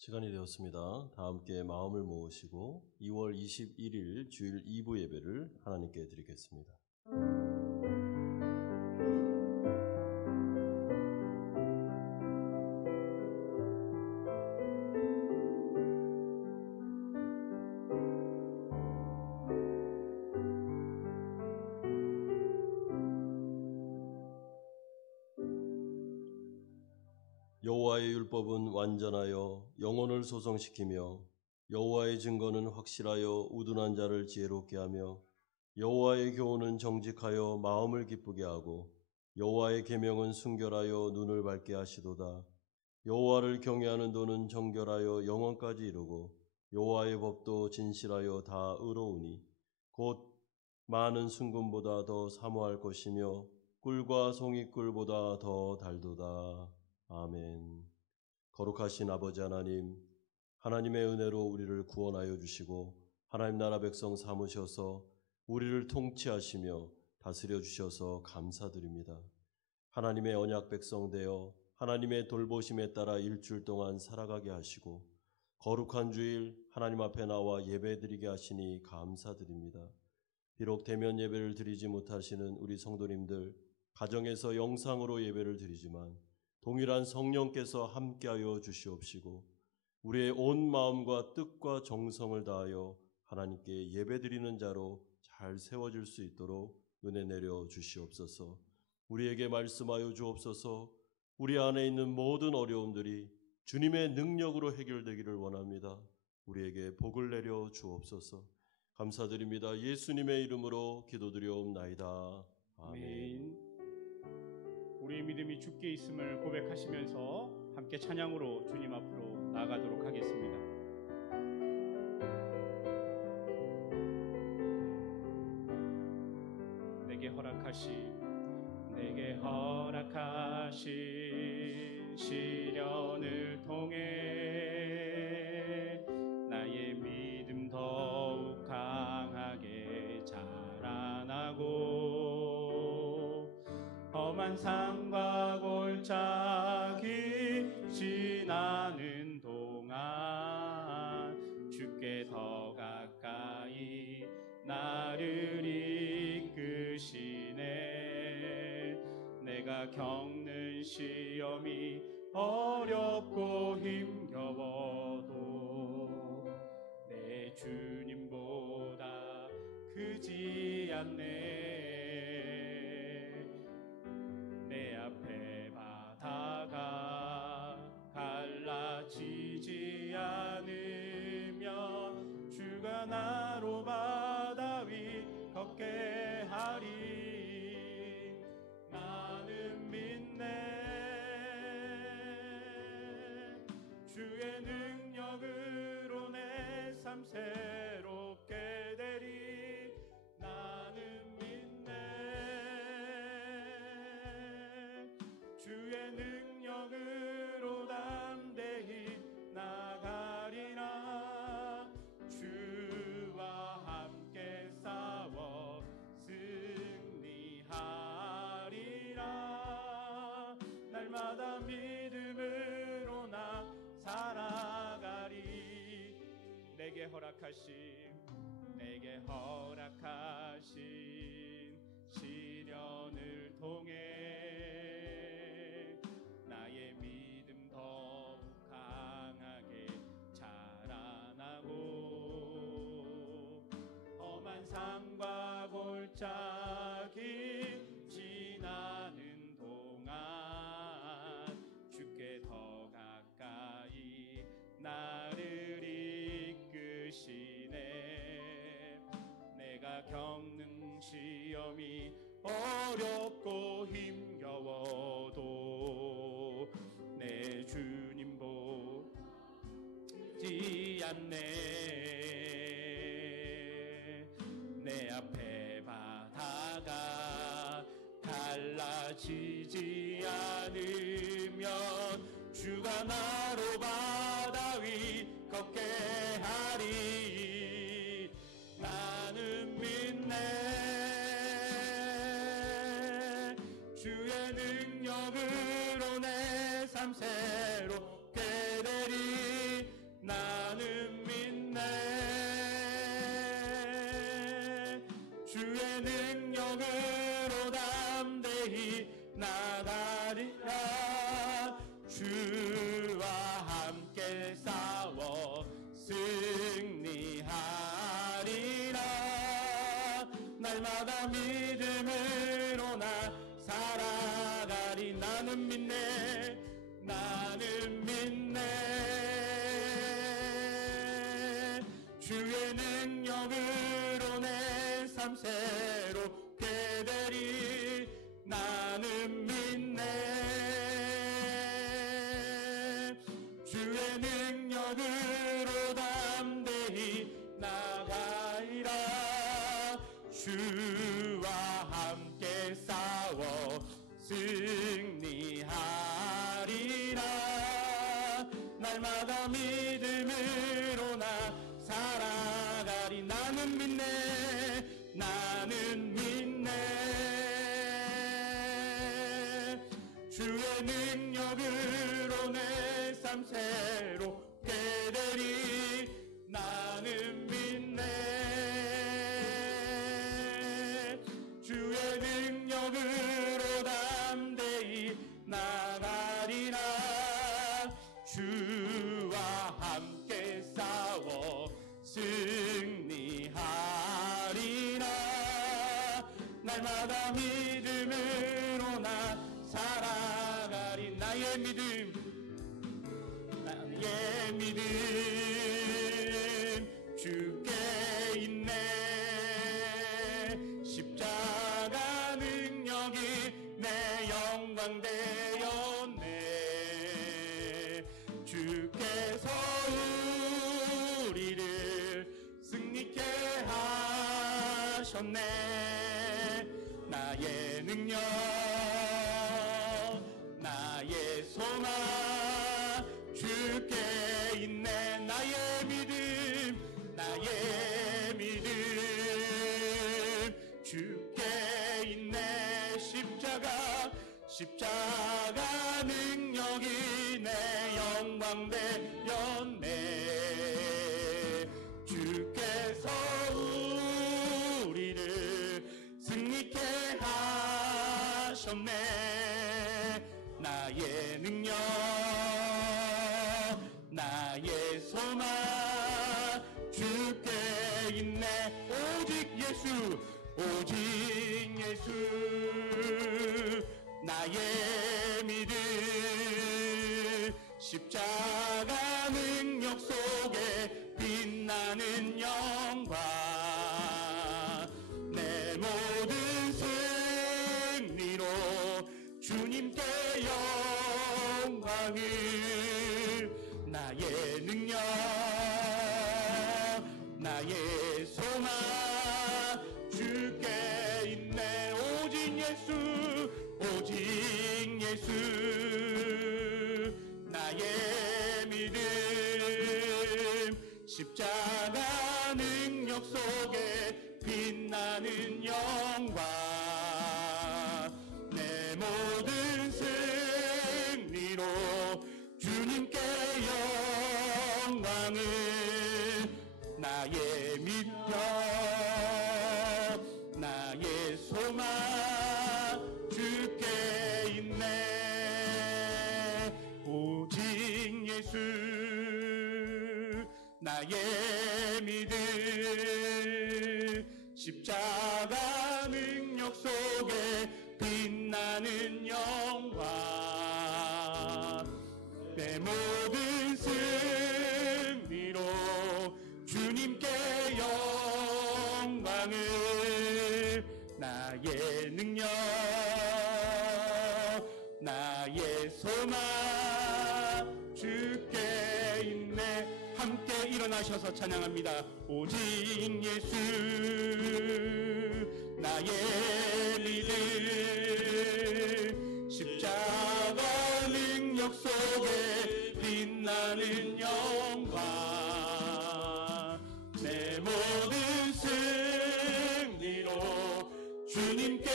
시간이 되었습니다. 다 함께 마음을 모으시고 2월 21일 주일 2부 예배를 하나님께 드리겠습니다. 여호와의 율법은 완전하여 영혼을 소성시키며 여호와의 증거는 확실하여 우둔한 자를 지혜롭게 하며 여호와의 교훈은 정직하여 마음을 기쁘게 하고 여호와의 계명은 순결하여 눈을 밝게 하시도다. 여호와를 경외하는 도는 정결하여 영원까지 이루고 여호와의 법도 진실하여 다 의로우니 곧 많은 순금보다 더 사모할 것이며 꿀과 송이꿀보다 더 달도다. 아멘. 거룩하신 아버지 하나님, 하나님의 은혜로 우리를 구원하여 주시고 하나님 나라 백성 삼으셔서 우리를 통치하시며 다스려 주셔서 감사드립니다. 하나님의 언약 백성 되어 하나님의 돌보심에 따라 일주일 동안 살아가게 하시고 거룩한 주일 하나님 앞에 나와 예배드리게 하시니 감사드립니다. 비록 대면 예배를 드리지 못하시는 우리 성도님들, 가정에서 영상으로 예배를 드리지만 동일한 성령께서 함께하여 주시옵시고 우리의 온 마음과 뜻과 정성을 다하여 하나님께 예배드리는 자로 잘 세워질 수 있도록 은혜 내려 주시옵소서. 우리에게 말씀하여 주옵소서. 우리 안에 있는 모든 어려움들이 주님의 능력으로 해결되기를 원합니다. 우리에게 복을 내려 주옵소서. 감사드립니다. 예수님의 이름으로 기도드리옵나이다. 아멘. 우리의 믿음이 주께 있음을 고백하시면서 함께 찬양으로 주님 앞으로 나아가도록 하겠습니다. 내게 허락하신 시련을 통해 나의 믿음 더욱 강하게 자라나고 험한 산과 골짜기 지나는 동안 주께 더 가까이 나를 이끄시네. 내가 겪는 시험이 어렵고 힘겨워도 내 주님보다 크지 않네. 내 앞에 바다가 갈라지지 않으면 주가 나로 바다 위 걷게 하리. 나는 믿네. 주의 능력으로 내 삶 새롭게 되리. 나는 믿네. 주의 능력으로 담대히 나가리라. 주와 함께 싸워 승리하리라. 날마다 믿음으로 나 살아가리. 내게 허락하신 시련을 통해 나의 믿음 더욱 강하게 자라나고 험한 산과 골짜기 지나는 동안 주께 더 가까이 나를 이끄시네. 내가 겪는 시험이 어렵고 힘겨워도 내 주님 보지 않네. 내 앞에 바다가 갈라지지 않으면 주가 나로 바다 위 걷게 하리. 나는 믿네. 주의 능력으로 내 삶 새롭게 되리. 나는 믿네 나는 믿네 주의 능력으로 내 삶 새롭게 되리 나는 믿네 주의 능력으로 담대히 나가리라 주와 함께 싸워 승리하리라 날마다 믿음으로 나 살아가리 나는 믿네 나는 믿네 주의 능력으로 내 삶 새롭게 되리 나는 믿네 주의 능력으로 담대히 나가리라 주와 함께 싸워 승리하리라 날마다 믿음으로 나 살아가리 나의 믿음 주께 있네 십자가 능력이 내 영광 되었네 주께서 우리를 승리케 하셨네 나의 능력 나의 소망 주께 있네 나의 믿음 주께 있네 십자가 능력이 내 영광 되었네 주께서 우리를 승리케 하셨네 나의 능력 나의 소망 주께 있네 오직 예수 나의 믿음 십자가 능력 속에 빛나는 영광 내 모든 승리로 주님께 영광을 나의 능력 나의 소망 주께 있네 오직 예수 나의 믿음 십자가 능력 속에 빛나는 영광 내 모든 승리로 주님께 영광을 나의 믿음 나의 소망 주께 있네 오직 예수 나의 믿음 십자가 능력 속에 빛나는 영광 내 모든 승리로 주님께 영광을 나의 능력 나의 소망 주께 있네 함께 일어나셔서 찬양합니다 오직 예수 나의 믿음 십자가 능력 속에 빛나는 영광 내 모든 승리로 주님께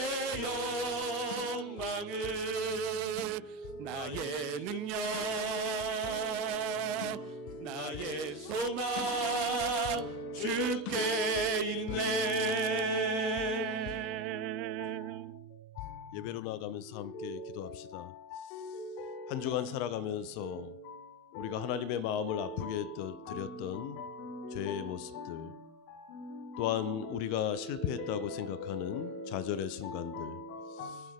영광을 나의 능력 나의 소망 주께 있네 예배로 나아가면서 함께 기도합시다. 한 주간 살아가면서 우리가 하나님의 마음을 아프게 드렸던 죄의 모습들, 또한 우리가 실패했다고 생각하는 좌절의 순간들,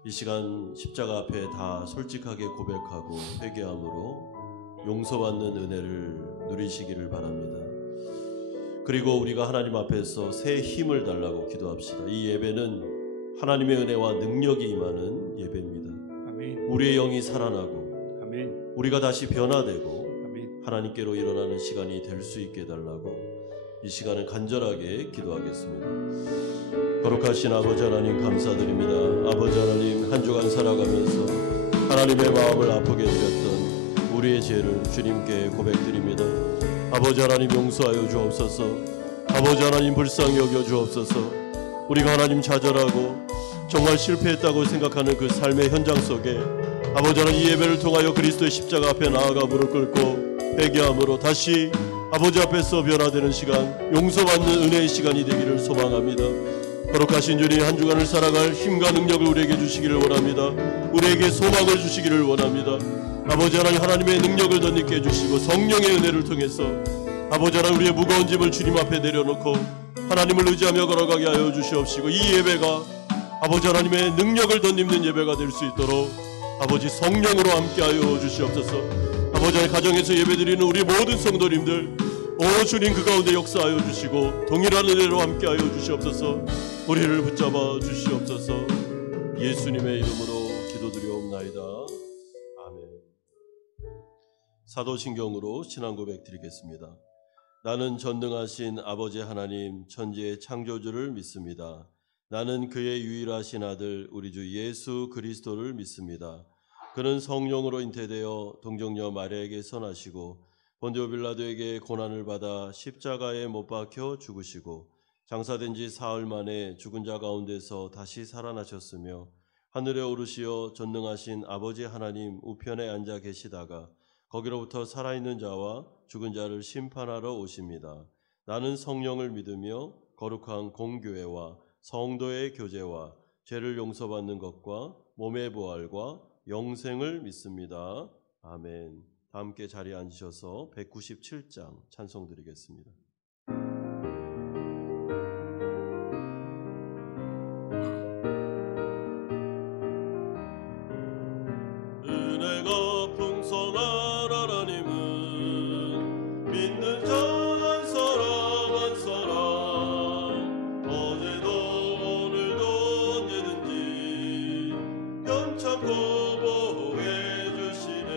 이 시간 십자가 앞에 다 솔직하게 고백하고 회개함으로 용서받는 은혜를 누리시기를 바랍니다. 그리고 우리가 하나님 앞에서 새 힘을 달라고 기도합시다. 이 예배는 하나님의 은혜와 능력이 임하는 예배입니다. 아멘. 우리의 영이 살아나고 아멘. 우리가 다시 변화되고 아멘. 하나님께로 일어나는 시간이 될 수 있게 해달라고 이 시간을 간절하게 기도하겠습니다. 거룩하신 아버지 하나님 감사드립니다. 아버지 하나님 한 주간 살아가면서 하나님의 마음을 아프게 드렸던 우리의 죄를 주님께 고백드립니다. 아버지 하나님 용서하여 주옵소서. 아버지 하나님 불쌍히 여겨 주옵소서. 우리가 하나님 좌절하고 정말 실패했다고 생각하는 그 삶의 현장 속에 아버지 하나님 이 예배를 통하여 그리스도의 십자가 앞에 나아가 무릎 꿇고 회개함으로 다시 아버지 앞에서 변화되는 시간, 용서받는 은혜의 시간이 되기를 소망합니다. 거룩하신 주님 한 주간을 살아갈 힘과 능력을 우리에게 주시기를 원합니다. 우리에게 소망을 주시기를 원합니다. 아버지 하나님 하나님의 능력을 덧입게 해주시고 성령의 은혜를 통해서 아버지 하나님 우리의 무거운 짐을 주님 앞에 내려놓고 하나님을 의지하며 걸어가게 하여 주시옵시고 이 예배가 아버지 하나님의 능력을 덧입는 예배가 될 수 있도록 아버지 성령으로 함께하여 주시옵소서. 아버지 하나님 가정에서 예배드리는 우리 모든 성도님들 오 주님 그 가운데 역사하여 주시고 동일한 은혜로 함께하여 주시옵소서. 우리를 붙잡아 주시옵소서. 예수님의 이름으로 기도드리옵나이다. 아멘. 사도신경으로 신앙 고백 드리겠습니다. 나는 전능하신 아버지 하나님 천지의 창조주를 믿습니다. 나는 그의 유일하신 아들 우리 주 예수 그리스도를 믿습니다. 그는 성령으로 잉태되어 동정녀 마리아에게 선하시고 본디오 빌라도에게 고난을 받아 십자가에 못 박혀 죽으시고 장사된 지 사흘 만에 죽은 자 가운데서 다시 살아나셨으며 하늘에 오르시어 전능하신 아버지 하나님 우편에 앉아 계시다가 거기로부터 살아있는 자와 죽은 자를 심판하러 오십니다. 나는 성령을 믿으며 거룩한 공교회와 성도의 교제와 죄를 용서받는 것과 몸의 부활과 영생을 믿습니다. 아멘. 다 함께 자리에 앉으셔서 197장 찬송 드리겠습니다. 은혜가 풍성한 하나님은 믿는 자 한 사람 어제도 오늘도 언제든지 변찮고 보호해 주시네.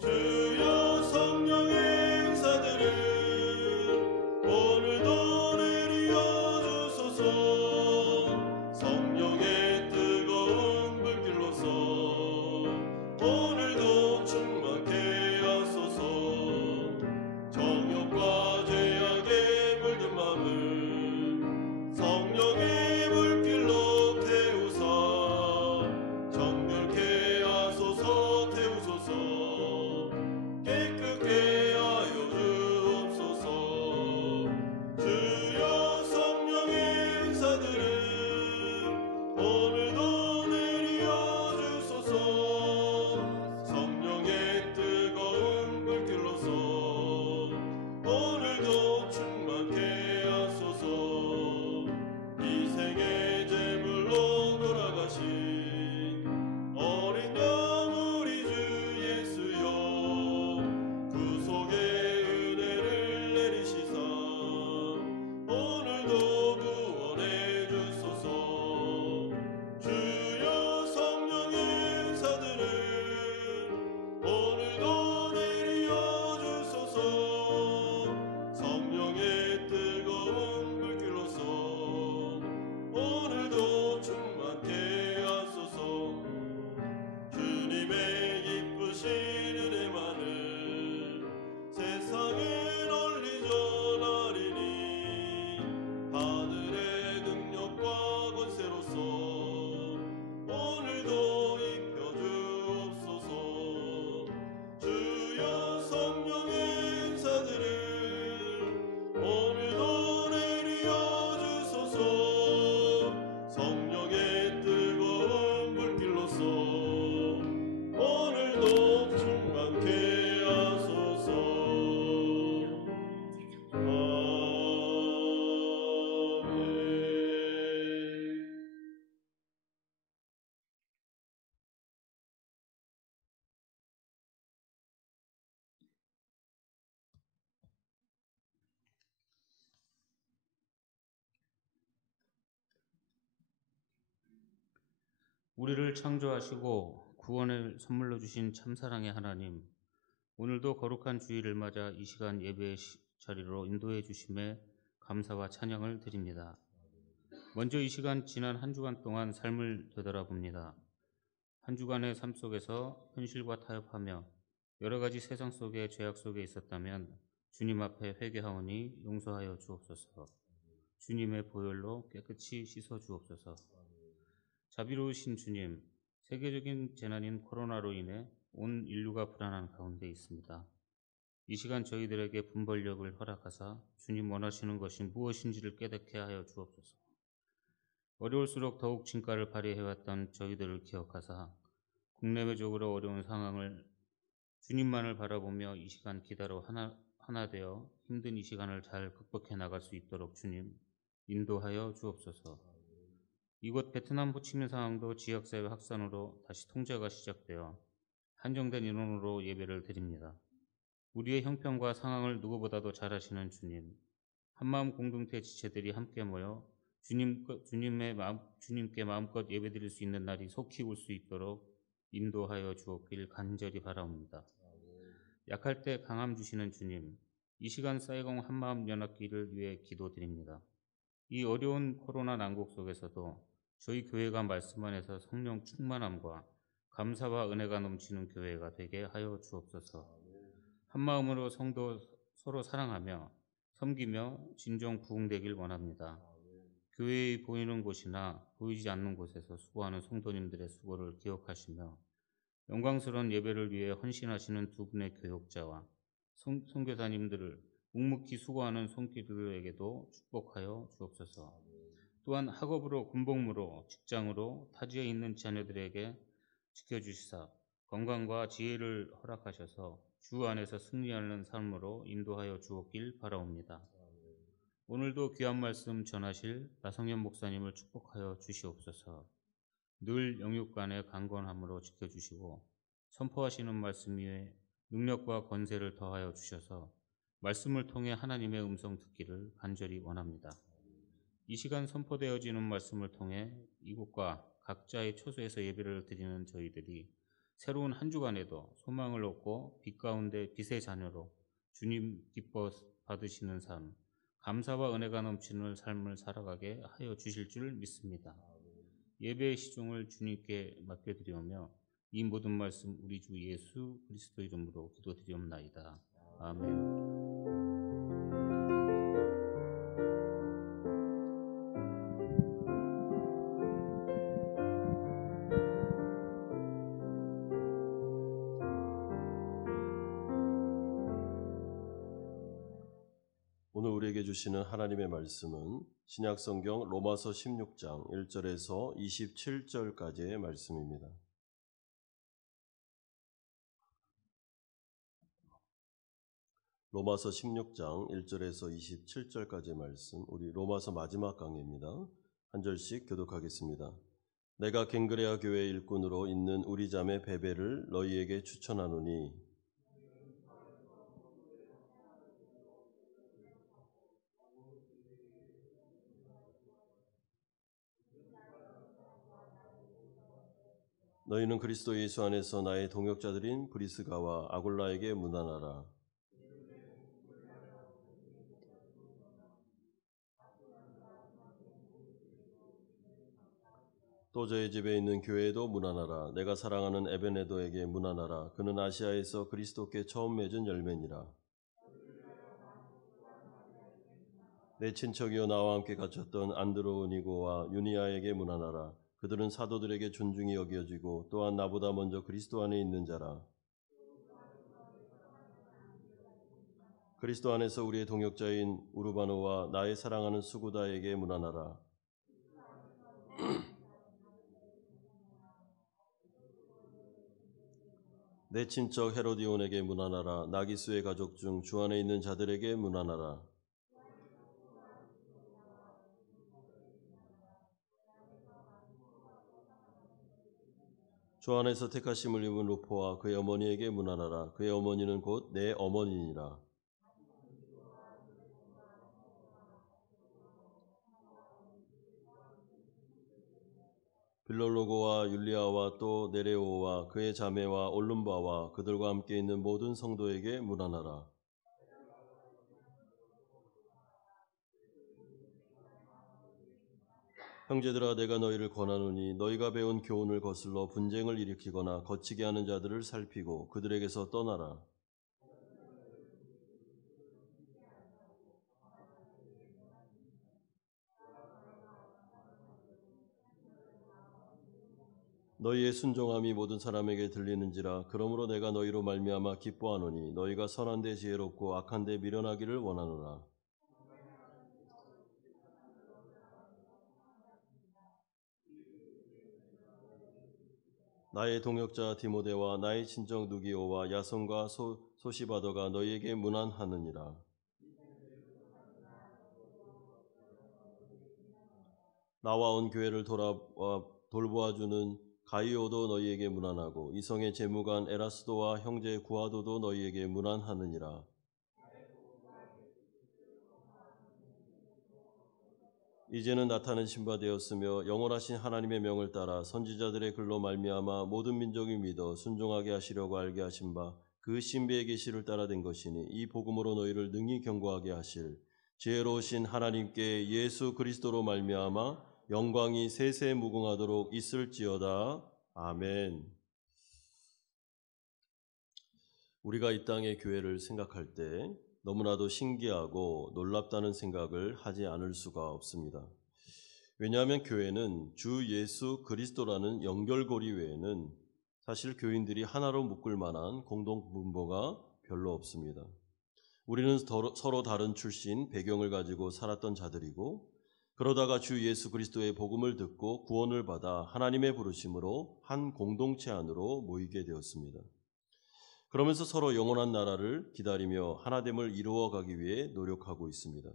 주여 성령의 행사들을 오늘도 내리어 주소서. 성령의 뜨거운 불길로서 우리를 창조하시고 구원을 선물로 주신 참사랑의 하나님, 오늘도 거룩한 주일을 맞아 이 시간 예배의 자리로 인도해 주심에 감사와 찬양을 드립니다. 먼저 이 시간 지난 한 주간 동안 삶을 되돌아봅니다. 한 주간의 삶 속에서 현실과 타협하며 여러 가지 세상 속의 죄악 속에 있었다면 주님 앞에 회개하오니 용서하여 주옵소서. 주님의 보혈로 깨끗이 씻어 주옵소서. 자비로우신 주님, 세계적인 재난인 코로나로 인해 온 인류가 불안한 가운데 있습니다. 이 시간 저희들에게 분별력을 허락하사 주님 원하시는 것이 무엇인지를 깨닫게 하여 주옵소서. 어려울수록 더욱 진가를 발휘해왔던 저희들을 기억하사 국내외적으로 어려운 상황을 주님만을 바라보며 이 시간 기다로 하나 되어 힘든 이 시간을 잘 극복해 나갈 수 있도록 주님 인도하여 주옵소서. 이곳 베트남 호치민 상황도 지역사회 확산으로 다시 통제가 시작되어 한정된 인원으로 예배를 드립니다. 우리의 형편과 상황을 누구보다도 잘 아시는 주님, 한마음 공동체 지체들이 함께 모여 주님께 마음껏 예배드릴 수 있는 날이 속히 올 수 있도록 인도하여 주옵길 간절히 바라옵니다. 약할 때 강함 주시는 주님, 이 시간 사이공 한마음 연합기를 위해 기도드립니다. 이 어려운 코로나 난국 속에서도 저희 교회가 말씀 안에서 성령 충만함과 감사와 은혜가 넘치는 교회가 되게 하여 주옵소서. 한마음으로 성도 서로 사랑하며 섬기며 진정 부흥되길 원합니다. 교회의 보이는 곳이나 보이지 않는 곳에서 수고하는 성도님들의 수고를 기억하시며 영광스러운 예배를 위해 헌신하시는 두 분의 교역자와 선교사님들을 묵묵히 수고하는 손길들에게도 축복하여 주옵소서. 또한 학업으로 군복무로 직장으로 타지에 있는 자녀들에게 지켜주시사 건강과 지혜를 허락하셔서 주 안에서 승리하는 삶으로 인도하여 주옵길 바라옵니다. 오늘도 귀한 말씀 전하실 나성현 목사님을 축복하여 주시옵소서. 늘 영육간의 강건함으로 지켜주시고 선포하시는 말씀 위에 능력과 권세를 더하여 주셔서 말씀을 통해 하나님의 음성 듣기를 간절히 원합니다. 이 시간 선포되어지는 말씀을 통해 이곳과 각자의 처소에서 예배를 드리는 저희들이 새로운 한 주간에도 소망을 얻고 빛 가운데 빛의 자녀로 주님 기뻐 받으시는 삶, 감사와 은혜가 넘치는 삶을 살아가게 하여 주실 줄 믿습니다. 예배의 시종을 주님께 맡겨드리오며 이 모든 말씀 우리 주 예수 그리스도 이름으로 기도드리옵나이다. 아멘. 오늘 우리에게 주시는 하나님의 말씀은 신약성경 로마서 16장 1절에서 27절까지의 말씀입니다. 로마서 16장 1절에서 27절까지의 말씀, 우리 로마서 마지막 강의입니다. 한 절씩 교독하겠습니다. 내가 갱그레아 교회 일꾼으로 있는 우리 자매 베베를 너희에게 추천하노니 너희는 그리스도 예수 안에서 나의 동역자들인 브리스가와 아굴라에게 문안하라. 또 저희 집에 있는 교회에도 문안하라. 내가 사랑하는 에베네도에게 문안하라. 그는 아시아에서 그리스도께 처음 맺은 열매니라. 내 친척이요 나와 함께 갇혔던 안드로니고와 유니아에게 문안하라. 그들은 사도들에게 존중이 여겨지고 또한 나보다 먼저 그리스도 안에 있는 자라. 그리스도 안에서 우리의 동역자인 우르바노와 나의 사랑하는 수구다에게 문안하라. 내 친척 헤로디온에게 문안하라. 나기수의 가족 중 주 안에 있는 자들에게 문안하라. 주 안에서 택하심을 입은 루포와 그의 어머니에게 문안하라. 그의 어머니는 곧 내 어머니니라. 빌롤로고와 율리아와 또 네레오와 그의 자매와 올lum바와 그들과 함께 있는 모든 성도에게 문안하라. 형제들아, 내가 너희를 권하노니 너희가 배운 교훈을 거슬러 분쟁을 일으키거나 거치게 하는 자들을 살피고 그들에게서 떠나라. 너희의 순종함이 모든 사람에게 들리는지라. 그러므로 내가 너희로 말미암아 기뻐하노니 너희가 선한 데 지혜롭고 악한 데 미련하기를 원하노라. 나의 동역자 디모데와 나의 친정 누기오와 야손과 소시바더가 너희에게 문안하느니라. 나와 온 교회를 돌보아주는 가이오도 너희에게 문안하고 이성의 재무관 에라스도와 형제 구아도도 너희에게 문안하느니라. 이제는 나타내신 바 되었으며 영원하신 하나님의 명을 따라 선지자들의 글로 말미암아 모든 민족이 믿어 순종하게 하시려고 알게 하신 바 그 신비의 계시를 따라 된 것이니 이 복음으로 너희를 능히 경고하게 하실 지혜로우신 하나님께 예수 그리스도로 말미암아 영광이 세세 무궁하도록 있을지어다. 아멘. 우리가 이 땅의 교회를 생각할 때 너무나도 신기하고 놀랍다는 생각을 하지 않을 수가 없습니다. 왜냐하면 교회는 주 예수 그리스도라는 연결고리 외에는 사실 교인들이 하나로 묶을 만한 공동분모가 별로 없습니다. 우리는 서로 다른 출신, 배경을 가지고 살았던 자들이고 그러다가 주 예수 그리스도의 복음을 듣고 구원을 받아 하나님의 부르심으로 한 공동체 안으로 모이게 되었습니다. 그러면서 서로 영원한 나라를 기다리며 하나됨을 이루어가기 위해 노력하고 있습니다.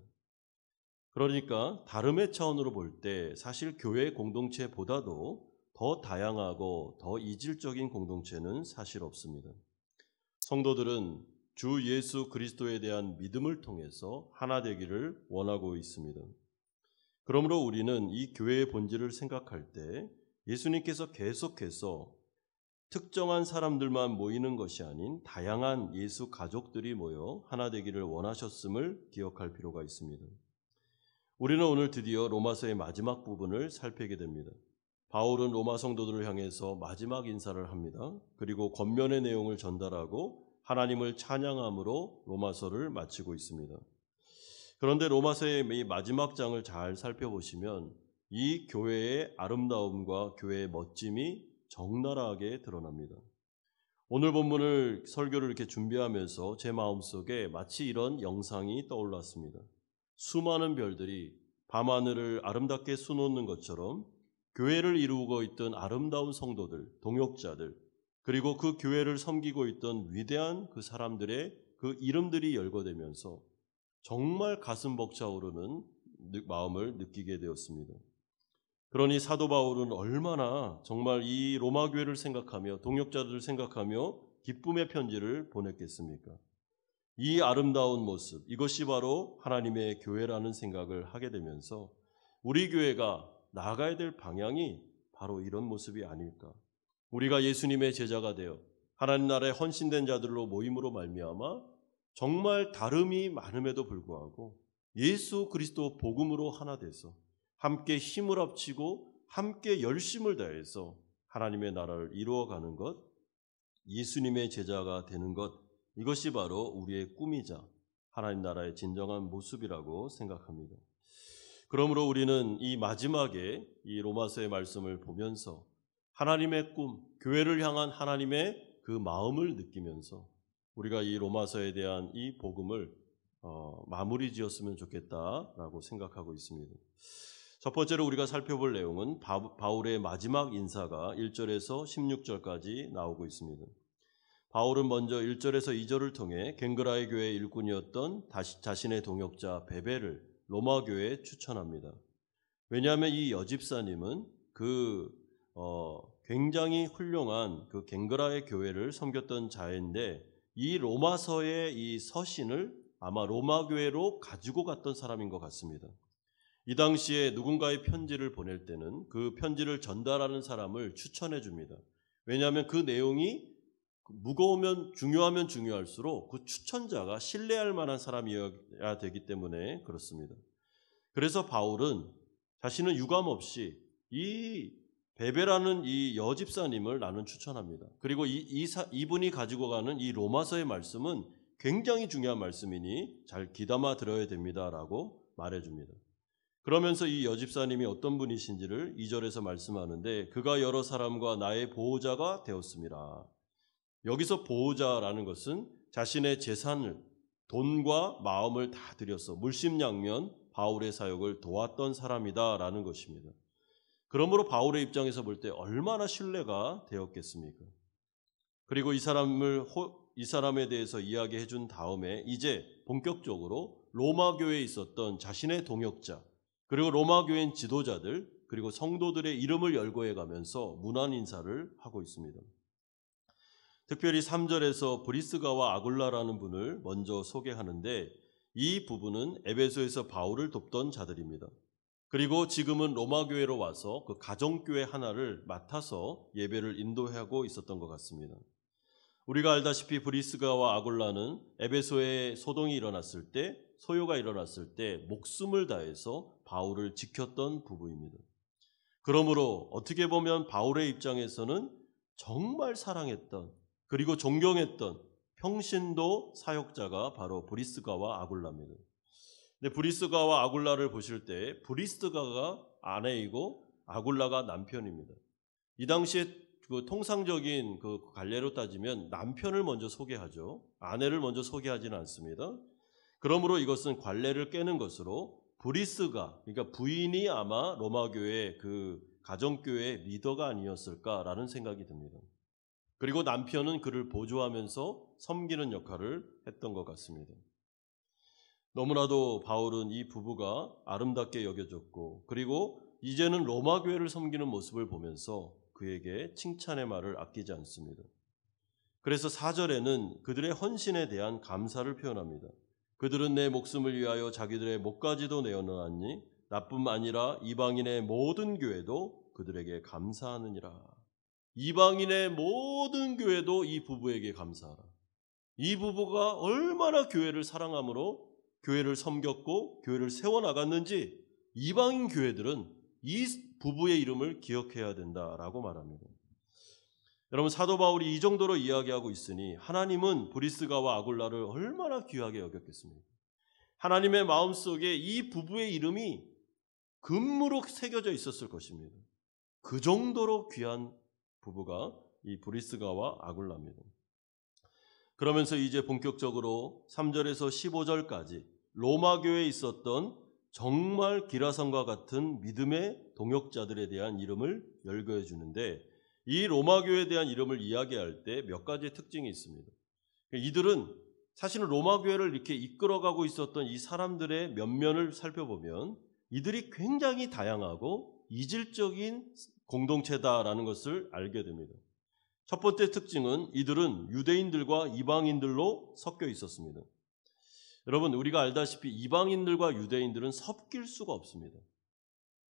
그러니까 다름의 차원으로 볼 때 사실 교회 공동체보다도 더 다양하고 더 이질적인 공동체는 사실 없습니다. 성도들은 주 예수 그리스도에 대한 믿음을 통해서 하나 되기를 원하고 있습니다. 그러므로 우리는 이 교회의 본질을 생각할 때 예수님께서 계속해서 특정한 사람들만 모이는 것이 아닌 다양한 예수 가족들이 모여 하나 되기를 원하셨음을 기억할 필요가 있습니다. 우리는 오늘 드디어 로마서의 마지막 부분을 살피게 됩니다. 바울은 로마 성도들을 향해서 마지막 인사를 합니다. 그리고 권면의 내용을 전달하고 하나님을 찬양함으로 로마서를 마치고 있습니다. 그런데 로마서의 이 마지막 장을 잘 살펴보시면 이 교회의 아름다움과 교회의 멋짐이 적나라하게 드러납니다. 오늘 본문을 설교를 이렇게 준비하면서 제 마음속에 마치 이런 영상이 떠올랐습니다. 수많은 별들이 밤하늘을 아름답게 수놓는 것처럼 교회를 이루고 있던 아름다운 성도들, 동역자들, 그리고 그 교회를 섬기고 있던 위대한 그 사람들의 그 이름들이 열거되면서 정말 가슴 벅차오르는 마음을 느끼게 되었습니다. 그러니 사도 바울은 얼마나 정말 이 로마 교회를 생각하며 동역자들을 생각하며 기쁨의 편지를 보냈겠습니까? 이 아름다운 모습, 이것이 바로 하나님의 교회라는 생각을 하게 되면서 우리 교회가 나아가야 될 방향이 바로 이런 모습이 아닐까. 우리가 예수님의 제자가 되어 하나님 나라에 헌신된 자들로 모임으로 말미암아 정말 다름이 많음에도 불구하고 예수 그리스도 복음으로 하나 돼서 함께 힘을 합치고 함께 열심을 다해서 하나님의 나라를 이루어가는 것, 예수님의 제자가 되는 것, 이것이 바로 우리의 꿈이자 하나님 나라의 진정한 모습이라고 생각합니다. 그러므로 우리는 이 마지막에 이 로마서의 말씀을 보면서 하나님의 꿈, 교회를 향한 하나님의 그 마음을 느끼면서 우리가 이 로마서에 대한 이 복음을 마무리 지었으면 좋겠다라고 생각하고 있습니다. 첫 번째로 우리가 살펴볼 내용은 바울의 마지막 인사가 1절에서 16절까지 나오고 있습니다. 바울은 먼저 1절에서 2절을 통해 갱그라의 교회의 일꾼이었던 자신의 동역자 베베를 로마 교회에 추천합니다. 왜냐하면 이 여집사님은 굉장히 훌륭한 그 갱그라의 교회를 섬겼던 자인데 이 로마서의 이 서신을 아마 로마 교회로 가지고 갔던 사람인 것 같습니다. 이 당시에 누군가의 편지를 보낼 때는 그 편지를 전달하는 사람을 추천해 줍니다. 왜냐하면 그 내용이 무거우면 중요하면 중요할수록 그 추천자가 신뢰할 만한 사람이어야 되기 때문에 그렇습니다. 그래서 바울은 자신은 유감없이 이 베베라는 이 여집사님을 나는 추천합니다. 그리고 이분이 가지고 가는 이 로마서의 말씀은 굉장히 중요한 말씀이니 잘 귀담아 들어야 됩니다라고 말해줍니다. 그러면서 이 여집사님이 어떤 분이신지를 2절에서 말씀하는데 그가 여러 사람과 나의 보호자가 되었습니다. 여기서 보호자라는 것은 자신의 재산을 돈과 마음을 다 들여서 물심양면 바울의 사역을 도왔던 사람이다라는 것입니다. 그러므로 바울의 입장에서 볼 때 얼마나 신뢰가 되었겠습니까? 그리고 이 사람에 대해서 이야기해 준 다음에 이제 본격적으로 로마 교회에 있었던 자신의 동역자 그리고 로마 교회인 지도자들 그리고 성도들의 이름을 열거해 가면서 문안 인사를 하고 있습니다. 특별히 3절에서 브리스가와 아굴라라는 분을 먼저 소개하는데 이 부분은 에베소에서 바울을 돕던 자들입니다. 그리고 지금은 로마 교회로 와서 그 가정교회 하나를 맡아서 예배를 인도하고 있었던 것 같습니다. 우리가 알다시피 브리스가와 아굴라는 에베소에 소동이 일어났을 때 소요가 일어났을 때 목숨을 다해서 바울을 지켰던 부부입니다. 그러므로 어떻게 보면 바울의 입장에서는 정말 사랑했던 그리고 존경했던 평신도 사역자가 바로 브리스가와 아굴라입니다. 근데 브리스가와 아굴라를 보실 때 브리스가가 아내이고 아굴라가 남편입니다. 이 당시에 그 통상적인 그 관례로 따지면 남편을 먼저 소개하죠. 아내를 먼저 소개하지는 않습니다. 그러므로 이것은 관례를 깨는 것으로 브리스가 그러니까 부인이 아마 로마 교회 그 가정교회 리더가 아니었을까라는 생각이 듭니다. 그리고 남편은 그를 보조하면서 섬기는 역할을 했던 것 같습니다. 너무나도 바울은 이 부부가 아름답게 여겨졌고 그리고 이제는 로마 교회를 섬기는 모습을 보면서 그에게 칭찬의 말을 아끼지 않습니다. 그래서 4절에는 그들의 헌신에 대한 감사를 표현합니다. 그들은 내 목숨을 위하여 자기들의 목까지도 내어놓았니 나뿐만 아니라 이방인의 모든 교회도 그들에게 감사하느니라. 이방인의 모든 교회도 이 부부에게 감사하라. 이 부부가 얼마나 교회를 사랑함으로 교회를 섬겼고 교회를 세워나갔는지 이방인 교회들은 이 부부의 이름을 기억해야 된다라고 말합니다. 여러분 사도 바울이 이 정도로 이야기하고 있으니 하나님은 브리스가와 아굴라를 얼마나 귀하게 여겼겠습니까? 하나님의 마음속에 이 부부의 이름이 금으로 새겨져 있었을 것입니다. 그 정도로 귀한 부부가 이 브리스가와 아굴라입니다. 그러면서 이제 본격적으로 3절에서 15절까지 로마 교회에 있었던 정말 기라성과 같은 믿음의 동역자들에 대한 이름을 열거해 주는데 이 로마 교회에 대한 이름을 이야기할 때 몇 가지의 특징이 있습니다. 이들은 사실은 로마 교회를 이렇게 이끌어가고 있었던 이 사람들의 면면을 살펴보면 이들이 굉장히 다양하고 이질적인 공동체다라는 것을 알게 됩니다. 첫 번째 특징은 이들은 유대인들과 이방인들로 섞여 있었습니다. 여러분 우리가 알다시피 이방인들과 유대인들은 섞일 수가 없습니다.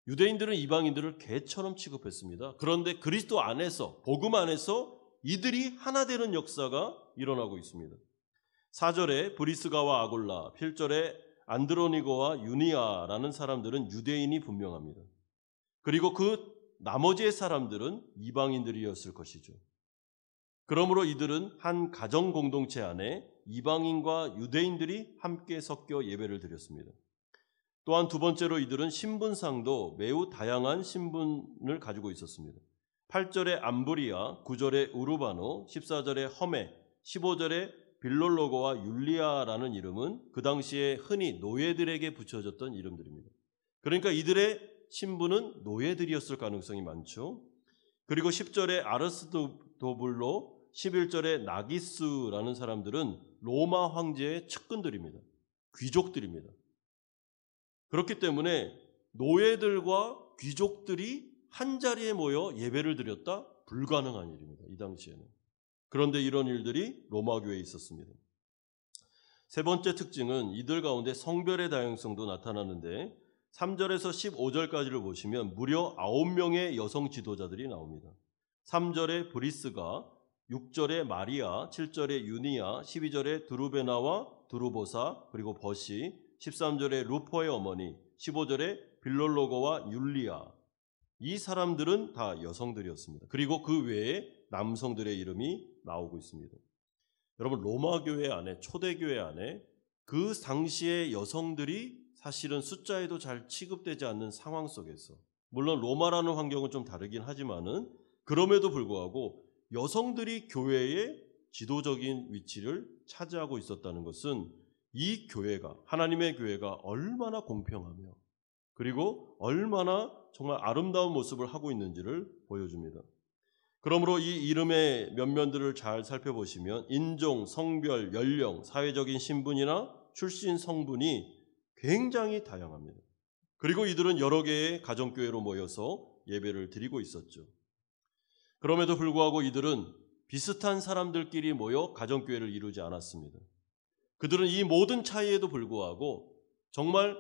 유대인들은 이방인들을 개처럼 취급했습니다. 그런데 그리스도 안에서 복음 안에서 이들이 하나 되는 역사가 일어나고 있습니다. 4절에 브리스가와 아굴라, 7절에 안드로니고와 유니아라는 사람들은 유대인이 분명합니다. 그리고 그 나머지의 사람들은 이방인들이었을 것이죠. 그러므로 이들은 한 가정 공동체 안에 이방인과 유대인들이 함께 섞여 예배를 드렸습니다. 또한 두 번째로 이들은 신분상도 매우 다양한 신분을 가지고 있었습니다. 8절에 암브리아, 9절에 우르바노, 14절에 험에, 15절에 빌롤로고와 율리아라는 이름은 그 당시에 흔히 노예들에게 붙여졌던 이름들입니다. 그러니까 이들의 신분은 노예들이었을 가능성이 많죠. 그리고 10절에 아르스도블로, 11절에 나기스라는 사람들은 로마 황제의 측근들입니다. 귀족들입니다. 그렇기 때문에 노예들과 귀족들이 한자리에 모여 예배를 드렸다? 불가능한 일입니다. 이 당시에는. 그런데 이런 일들이 로마 교회에 있었습니다. 세 번째 특징은 이들 가운데 성별의 다양성도 나타나는데 3절에서 15절까지를 보시면 무려 9명의 여성 지도자들이 나옵니다. 3절에 브리스가, 6절에 마리아, 7절에 유니아, 12절에 드루베나와 드루보사, 그리고 버시, 13절에 루포의 어머니, 15절에 빌롤로고와 율리아. 이 사람들은 다 여성들이었습니다. 그리고 그 외에 남성들의 이름이 나오고 있습니다. 여러분, 로마 교회 안에, 초대 교회 안에 그 당시의 여성들이 사실은 숫자에도 잘 취급되지 않는 상황 속에서, 물론 로마라는 환경은 좀 다르긴 하지만은 그럼에도 불구하고 여성들이 교회의 지도적인 위치를 차지하고 있었다는 것은 이 교회가, 하나님의 교회가 얼마나 공평하며 그리고 얼마나 정말 아름다운 모습을 하고 있는지를 보여줍니다. 그러므로 이 이름의 면면들을 잘 살펴보시면 인종, 성별, 연령, 사회적인 신분이나 출신 성분이 굉장히 다양합니다. 그리고 이들은 여러 개의 가정교회로 모여서 예배를 드리고 있었죠. 그럼에도 불구하고 이들은 비슷한 사람들끼리 모여 가정교회를 이루지 않았습니다. 그들은 이 모든 차이에도 불구하고 정말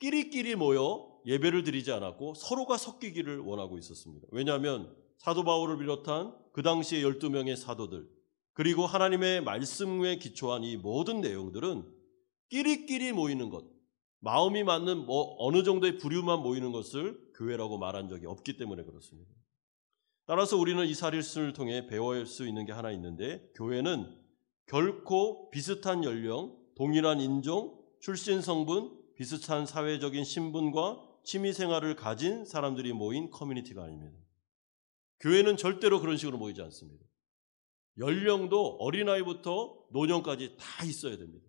끼리끼리 모여 예배를 드리지 않았고 서로가 섞이기를 원하고 있었습니다. 왜냐하면 사도 바울을 비롯한 그 당시의 12명의 사도들, 그리고 하나님의 말씀에 기초한 이 모든 내용들은 끼리끼리 모이는 것, 마음이 맞는 어느 정도의 부류만 모이는 것을 교회라고 말한 적이 없기 때문에 그렇습니다. 따라서 우리는 이 사실을 통해 배울 수 있는 게 하나 있는데, 교회는 결코 비슷한 연령, 동일한 인종, 출신 성분, 비슷한 사회적인 신분과 취미생활을 가진 사람들이 모인 커뮤니티가 아닙니다. 교회는 절대로 그런 식으로 모이지 않습니다. 연령도 어린아이부터 노년까지 다 있어야 됩니다.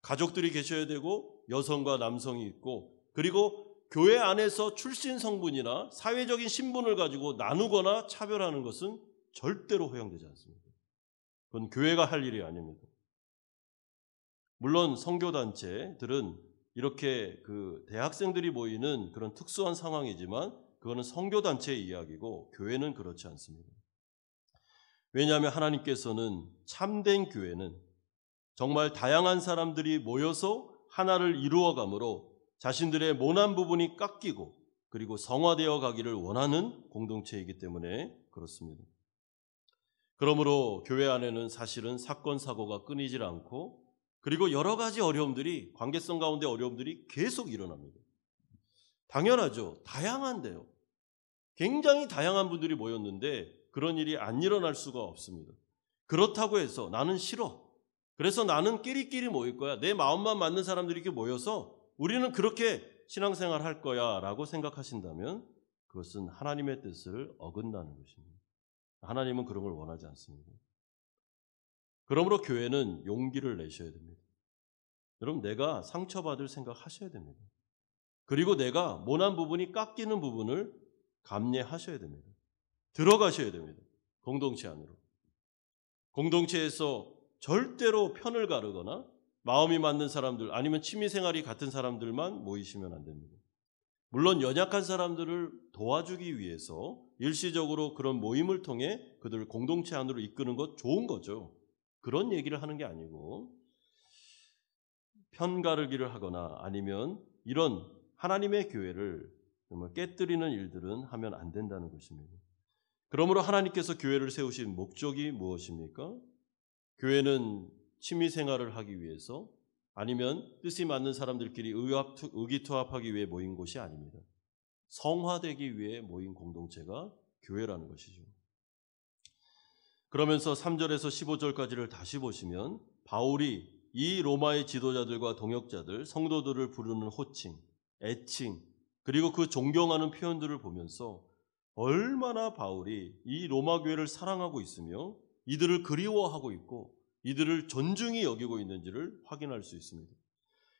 가족들이 계셔야 되고 여성과 남성이 있고, 그리고 교회 안에서 출신 성분이나 사회적인 신분을 가지고 나누거나 차별하는 것은 절대로 허용되지 않습니다. 그건 교회가 할 일이 아닙니다. 물론 선교단체들은 이렇게 대학생들이 모이는 그런 특수한 상황이지만 그거는 선교단체의 이야기고 교회는 그렇지 않습니다. 왜냐하면 하나님께서는 참된 교회는 정말 다양한 사람들이 모여서 하나를 이루어가므로 자신들의 모난 부분이 깎이고 그리고 성화되어 가기를 원하는 공동체이기 때문에 그렇습니다. 그러므로 교회 안에는 사실은 사건 사고가 끊이질 않고, 그리고 여러 가지 어려움들이, 관계성 가운데 어려움들이 계속 일어납니다. 당연하죠. 다양한데요. 굉장히 다양한 분들이 모였는데 그런 일이 안 일어날 수가 없습니다. 그렇다고 해서 나는 싫어, 그래서 나는 끼리끼리 모일 거야, 내 마음만 맞는 사람들이 이렇게 모여서 우리는 그렇게 신앙생활 할 거야 라고 생각하신다면 그것은 하나님의 뜻을 어긋나는 것입니다. 하나님은 그런 걸 원하지 않습니다. 그러므로 교회는 용기를 내셔야 됩니다. 여러분, 내가 상처받을 생각하셔야 됩니다. 그리고 내가 모난 부분이 깎이는 부분을 감내하셔야 됩니다. 들어가셔야 됩니다. 공동체 안으로. 공동체에서 절대로 편을 가르거나 마음이 맞는 사람들, 아니면 취미생활이 같은 사람들만 모이시면 안 됩니다. 물론 연약한 사람들을 도와주기 위해서 일시적으로 그런 모임을 통해 그들을 공동체 안으로 이끄는 것 좋은 거죠. 그런 얘기를 하는 게 아니고, 편가르기를 하거나 아니면 이런 하나님의 교회를 정말 깨뜨리는 일들은 하면 안 된다는 것입니다. 그러므로 하나님께서 교회를 세우신 목적이 무엇입니까? 교회는 취미생활을 하기 위해서, 아니면 뜻이 맞는 사람들끼리 의기투합하기 위해 모인 곳이 아닙니다. 성화되기 위해 모인 공동체가 교회라는 것이죠. 그러면서 3절에서 15절까지를 다시 보시면 바울이 이 로마의 지도자들과 동역자들, 성도들을 부르는 호칭, 애칭, 그리고 그 존경하는 표현들을 보면서 얼마나 바울이 이 로마 교회를 사랑하고 있으며 이들을 그리워하고 있고 이들을 존중히 여기고 있는지를 확인할 수 있습니다.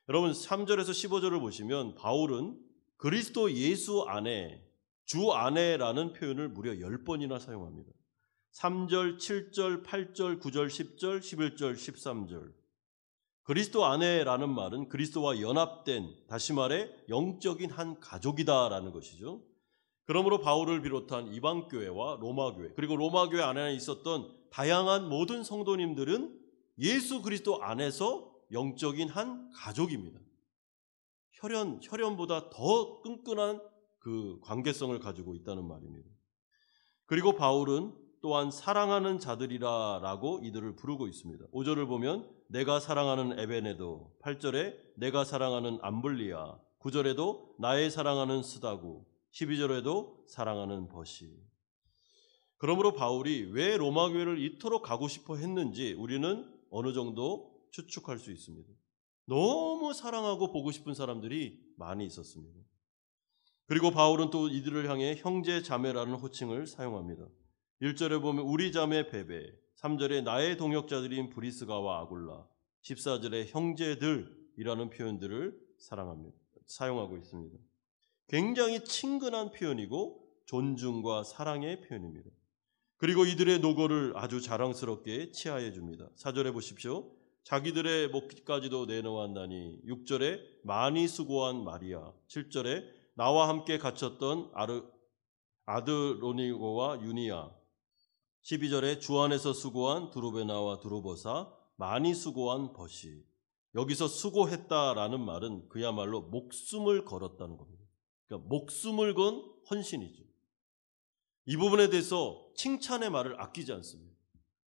여러분, 3절에서 15절을 보시면 바울은 그리스도 예수 안에, 주 안에라는 표현을 무려 10번이나 사용합니다. 3절, 7절, 8절, 9절, 10절, 11절, 13절. 그리스도 안에라는 말은 그리스도와 연합된, 다시 말해 영적인 한 가족이다라는 것이죠. 그러므로 바울을 비롯한 이방교회와 로마교회, 그리고 로마교회 안에 있었던 다양한 모든 성도님들은 예수 그리스도 안에서 영적인 한 가족입니다. 혈연보다 더 끈끈한 그 관계성을 가지고 있다는 말입니다. 그리고 바울은 또한 사랑하는 자들이라라고 이들을 부르고 있습니다. 5절을 보면 내가 사랑하는 에베네도, 8절에 내가 사랑하는 암블리아, 9절에도 나의 사랑하는 스다구, 12절에도 사랑하는 버시. 그러므로 바울이 왜 로마 교회를 이토록 가고 싶어 했는지 우리는 어느 정도 추측할 수 있습니다. 너무 사랑하고 보고 싶은 사람들이 많이 있었습니다. 그리고 바울은 또 이들을 향해 형제 자매라는 호칭을 사용합니다. 1절에 보면 우리 자매 베베, 3절에 나의 동역자들인 브리스가와 아굴라, 14절에 형제들이라는 표현들을 사용하고 있습니다. 굉장히 친근한 표현이고 존중과 사랑의 표현입니다. 그리고 이들의 노고를 아주 자랑스럽게 치하해 줍니다. 4절에 보십시오. 자기들의 목까지도 내놓았나니, 6절에 많이 수고한 마리아, 7절에 나와 함께 갇혔던 아드로니고와 유니아, 12절에 주 안에서 수고한 두루베나와 두루보사, 많이 수고한 버시. 여기서 수고했다라는 말은 그야말로 목숨을 걸었다는 겁니다. 그러니까 목숨을 건 헌신이죠. 이 부분에 대해서 칭찬의 말을 아끼지 않습니다.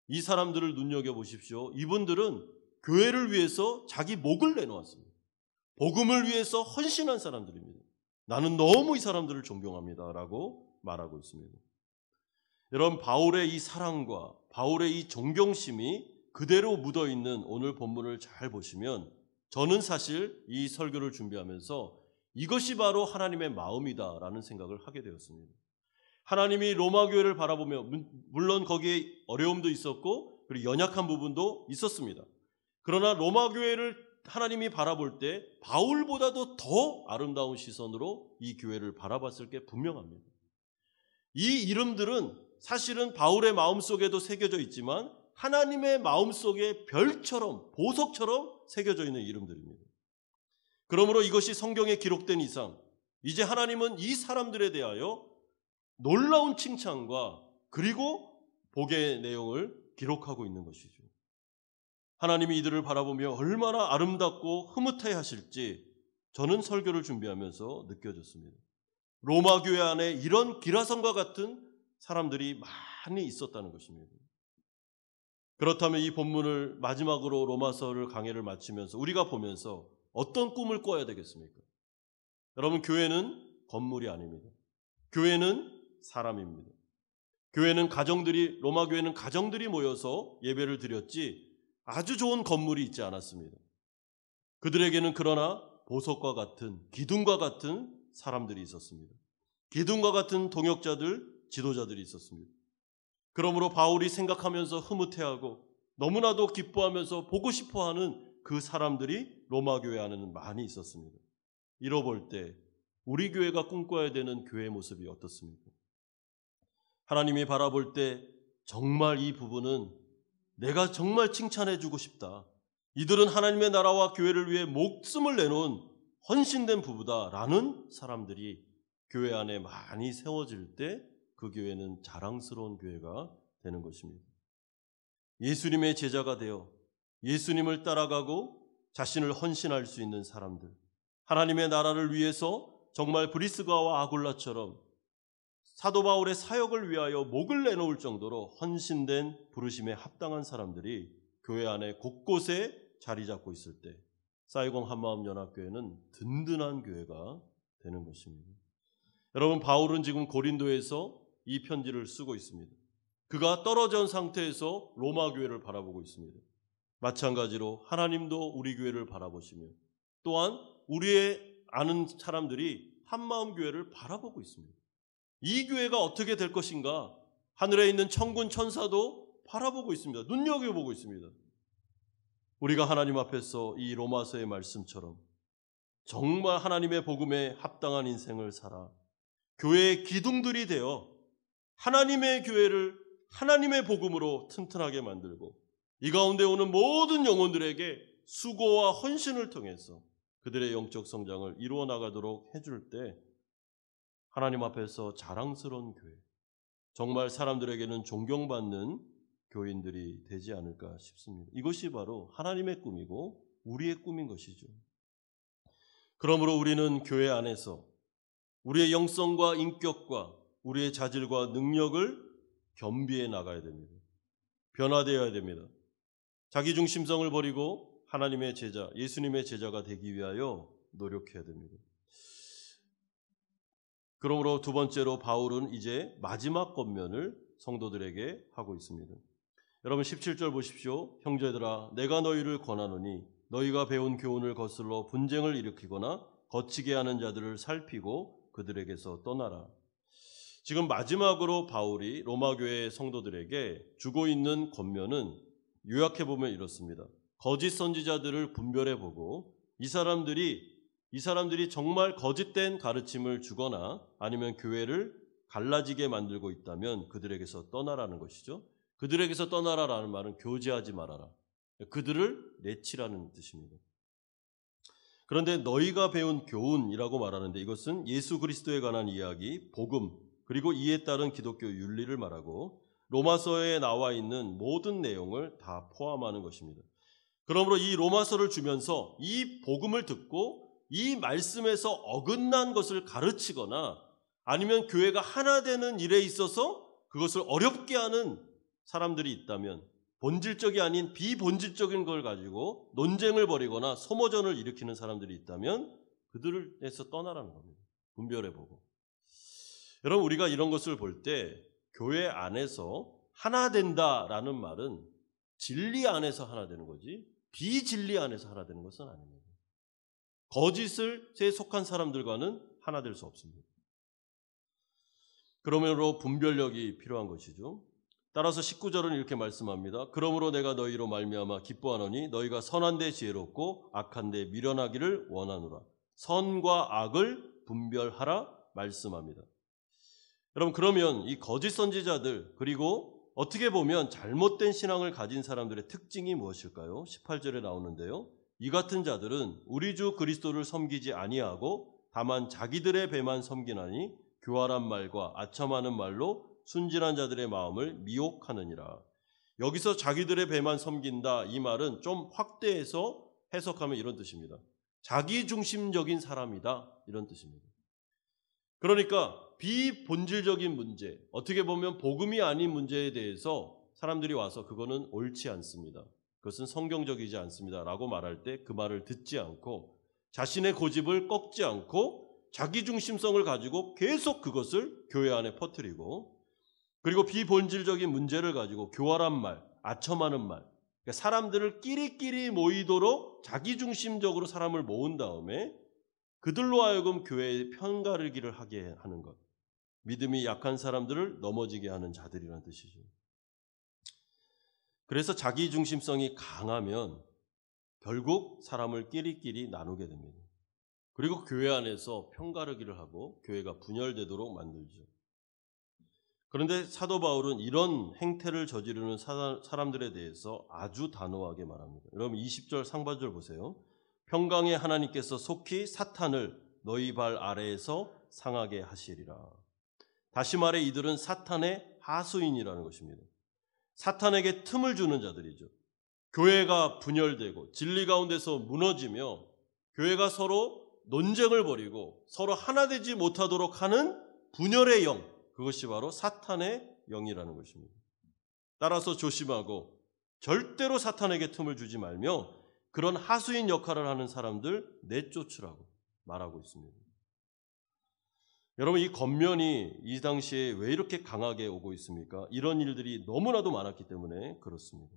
이 사람들을 눈여겨보십시오. 이분들은 교회를 위해서 자기 목을 내놓았습니다. 복음을 위해서 헌신한 사람들입니다. 나는 너무 이 사람들을 존경합니다라고 말하고 있습니다. 여러분, 바울의 이 사랑과 바울의 이 존경심이 그대로 묻어있는 오늘 본문을 잘 보시면 저는 사실 이 설교를 준비하면서 이것이 바로 하나님의 마음이다라는 생각을 하게 되었습니다. 하나님이 로마 교회를 바라보며 물론 거기에 어려움도 있었고 그리고 연약한 부분도 있었습니다. 그러나 로마 교회를 하나님이 바라볼 때 바울보다도 더 아름다운 시선으로 이 교회를 바라봤을 게 분명합니다. 이 이름들은 사실은 바울의 마음속에도 새겨져 있지만 하나님의 마음속에 별처럼 보석처럼 새겨져 있는 이름들입니다. 그러므로 이것이 성경에 기록된 이상 이제 하나님은 이 사람들에 대하여 놀라운 칭찬과 그리고 복의 내용을 기록하고 있는 것이죠. 하나님이 이들을 바라보며 얼마나 아름답고 흐뭇해 하실지 저는 설교를 준비하면서 느껴졌습니다. 로마 교회 안에 이런 기라성과 같은 사람들이 많이 있었다는 것입니다. 그렇다면 이 본문을 마지막으로 로마서를 강해를 마치면서 우리가 보면서 어떤 꿈을 꿔야 되겠습니까? 여러분, 교회는 건물이 아닙니다. 교회는 사람입니다. 교회는 로마 교회는 가정들이 모여서 예배를 드렸지 아주 좋은 건물이 있지 않았습니다. 그들에게는 그러나 보석과 같은, 기둥과 같은 사람들이 있었습니다. 기둥과 같은 동역자들, 지도자들이 있었습니다. 그러므로 바울이 생각하면서 흐뭇해하고 너무나도 기뻐하면서 보고 싶어하는 그 사람들이 로마 교회 안에는 많이 있었습니다. 이뤄볼 때 우리 교회가 꿈꿔야 되는 교회의 모습이 어떻습니까? 하나님이 바라볼 때 정말 이 부분은 내가 정말 칭찬해주고 싶다. 이들은 하나님의 나라와 교회를 위해 목숨을 내놓은 헌신된 부부다라는 사람들이 교회 안에 많이 세워질 때 그 교회는 자랑스러운 교회가 되는 것입니다. 예수님의 제자가 되어 예수님을 따라가고 자신을 헌신할 수 있는 사람들, 하나님의 나라를 위해서 정말 브리스가와 아굴라처럼 사도 바울의 사역을 위하여 목을 내놓을 정도로 헌신된 부르심에 합당한 사람들이 교회 안에 곳곳에 자리 잡고 있을 때 사이공 한마음연합교회는 든든한 교회가 되는 것입니다. 여러분, 바울은 지금 고린도에서 이 편지를 쓰고 있습니다. 그가 떨어져 온 상태에서 로마 교회를 바라보고 있습니다. 마찬가지로 하나님도 우리 교회를 바라보시며 또한 우리의 아는 사람들이 한마음 교회를 바라보고 있습니다. 이 교회가 어떻게 될 것인가 하늘에 있는 천군 천사도 바라보고 있습니다. 눈여겨보고 있습니다. 우리가 하나님 앞에서 이 로마서의 말씀처럼 정말 하나님의 복음에 합당한 인생을 살아 교회의 기둥들이 되어 하나님의 교회를 하나님의 복음으로 튼튼하게 만들고 이 가운데 오는 모든 영혼들에게 수고와 헌신을 통해서 그들의 영적 성장을 이루어 나가도록 해줄 때 하나님 앞에서 자랑스러운 교회, 정말 사람들에게는 존경받는 교인들이 되지 않을까 싶습니다. 이것이 바로 하나님의 꿈이고 우리의 꿈인 것이죠. 그러므로 우리는 교회 안에서 우리의 영성과 인격과 우리의 자질과 능력을 겸비해 나가야 됩니다. 변화되어야 됩니다. 자기중심성을 버리고 하나님의 제자, 예수님의 제자가 되기 위하여 노력해야 됩니다. 그러므로 두 번째로 바울은 이제 마지막 권면을 성도들에게 하고 있습니다. 여러분 17절 보십시오. 형제들아 내가 너희를 권하노니 너희가 배운 교훈을 거슬러 분쟁을 일으키거나 거치게 하는 자들을 살피고 그들에게서 떠나라. 지금 마지막으로 바울이 로마 교회 성도들에게 주고 있는 권면은 요약해 보면 이렇습니다. 거짓 선지자들을 분별해 보고 이 사람들이 정말 거짓된 가르침을 주거나 아니면 교회를 갈라지게 만들고 있다면 그들에게서 떠나라는 것이죠. 그들에게서 떠나라라는 말은 교제하지 말아라. 그들을 내치라는 뜻입니다. 그런데 너희가 배운 교훈이라고 말하는데 이것은 예수 그리스도에 관한 이야기, 복음, 그리고 이에 따른 기독교 윤리를 말하고 로마서에 나와 있는 모든 내용을 다 포함하는 것입니다. 그러므로 이 로마서를 주면서 이 복음을 듣고 이 말씀에서 어긋난 것을 가르치거나 아니면 교회가 하나 되는 일에 있어서 그것을 어렵게 하는 사람들이 있다면 본질적이 아닌 비본질적인 걸 가지고 논쟁을 벌이거나 소모전을 일으키는 사람들이 있다면 그들에서 떠나라는 겁니다. 분별해보고. 여러분 우리가 이런 것을 볼 때 교회 안에서 하나 된다라는 말은 진리 안에서 하나 되는 거지 비진리 안에서 하나 되는 것은 아닙니다. 거짓에 속한 사람들과는 하나 될 수 없습니다. 그러므로 분별력이 필요한 것이죠. 따라서 19절은 이렇게 말씀합니다. 그러므로 내가 너희로 말미암아 기뻐하노니 너희가 선한데 지혜롭고 악한데 미련하기를 원하노라. 선과 악을 분별하라 말씀합니다. 여러분 그러면 이 거짓 선지자들 그리고 어떻게 보면 잘못된 신앙을 가진 사람들의 특징이 무엇일까요? 18절에 나오는데요. 이 같은 자들은 우리 주 그리스도를 섬기지 아니하고 다만 자기들의 배만 섬기나니 교활한 말과 아첨하는 말로 순진한 자들의 마음을 미혹하느니라. 여기서 자기들의 배만 섬긴다 이 말은 좀 확대해서 해석하면 이런 뜻입니다. 자기중심적인 사람이다 이런 뜻입니다. 그러니까 비본질적인 문제, 어떻게 보면 복음이 아닌 문제에 대해서 사람들이 와서 그거는 옳지 않습니다. 그것은 성경적이지 않습니다 라고 말할 때 그 말을 듣지 않고 자신의 고집을 꺾지 않고 자기중심성을 가지고 계속 그것을 교회 안에 퍼뜨리고 그리고 비본질적인 문제를 가지고 교활한 말, 아첨하는 말, 그러니까 사람들을 끼리끼리 모이도록 자기중심적으로 사람을 모은 다음에 그들로 하여금 교회에 편가르기를 하게 하는 것. 믿음이 약한 사람들을 넘어지게 하는 자들이라는 뜻이죠. 그래서 자기중심성이 강하면 결국 사람을 끼리끼리 나누게 됩니다. 그리고 교회 안에서 편가르기를 하고 교회가 분열되도록 만들죠. 그런데 사도 바울은 이런 행태를 저지르는 사람들에 대해서 아주 단호하게 말합니다. 여러분 20절 상반절 보세요. 평강의 하나님께서 속히 사탄을 너희 발 아래에서 상하게 하시리라. 다시 말해 이들은 사탄의 하수인이라는 것입니다. 사탄에게 틈을 주는 자들이죠. 교회가 분열되고 진리 가운데서 무너지며 교회가 서로 논쟁을 벌이고 서로 하나 되지 못하도록 하는 분열의 영, 그것이 바로 사탄의 영이라는 것입니다. 따라서 조심하고 절대로 사탄에게 틈을 주지 말며 그런 하수인 역할을 하는 사람들 내쫓으라고 말하고 있습니다. 여러분 이 권면이 이 당시에 왜 이렇게 강하게 오고 있습니까? 이런 일들이 너무나도 많았기 때문에 그렇습니다.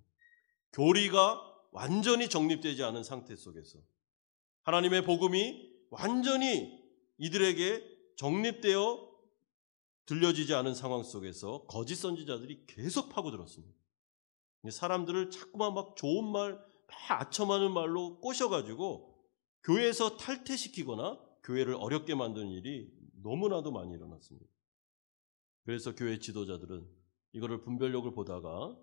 교리가 완전히 정립되지 않은 상태 속에서 하나님의 복음이 완전히 이들에게 정립되어 들려지지 않은 상황 속에서 거짓 선지자들이 계속 파고들었습니다. 사람들을 자꾸만 막 좋은 말, 막 아첨하는 말로 꼬셔가지고 교회에서 탈퇴시키거나 교회를 어렵게 만드는 일이 너무나도 많이 일어났습니다. 그래서 교회 지도자들은 이거를 분별력을 보다가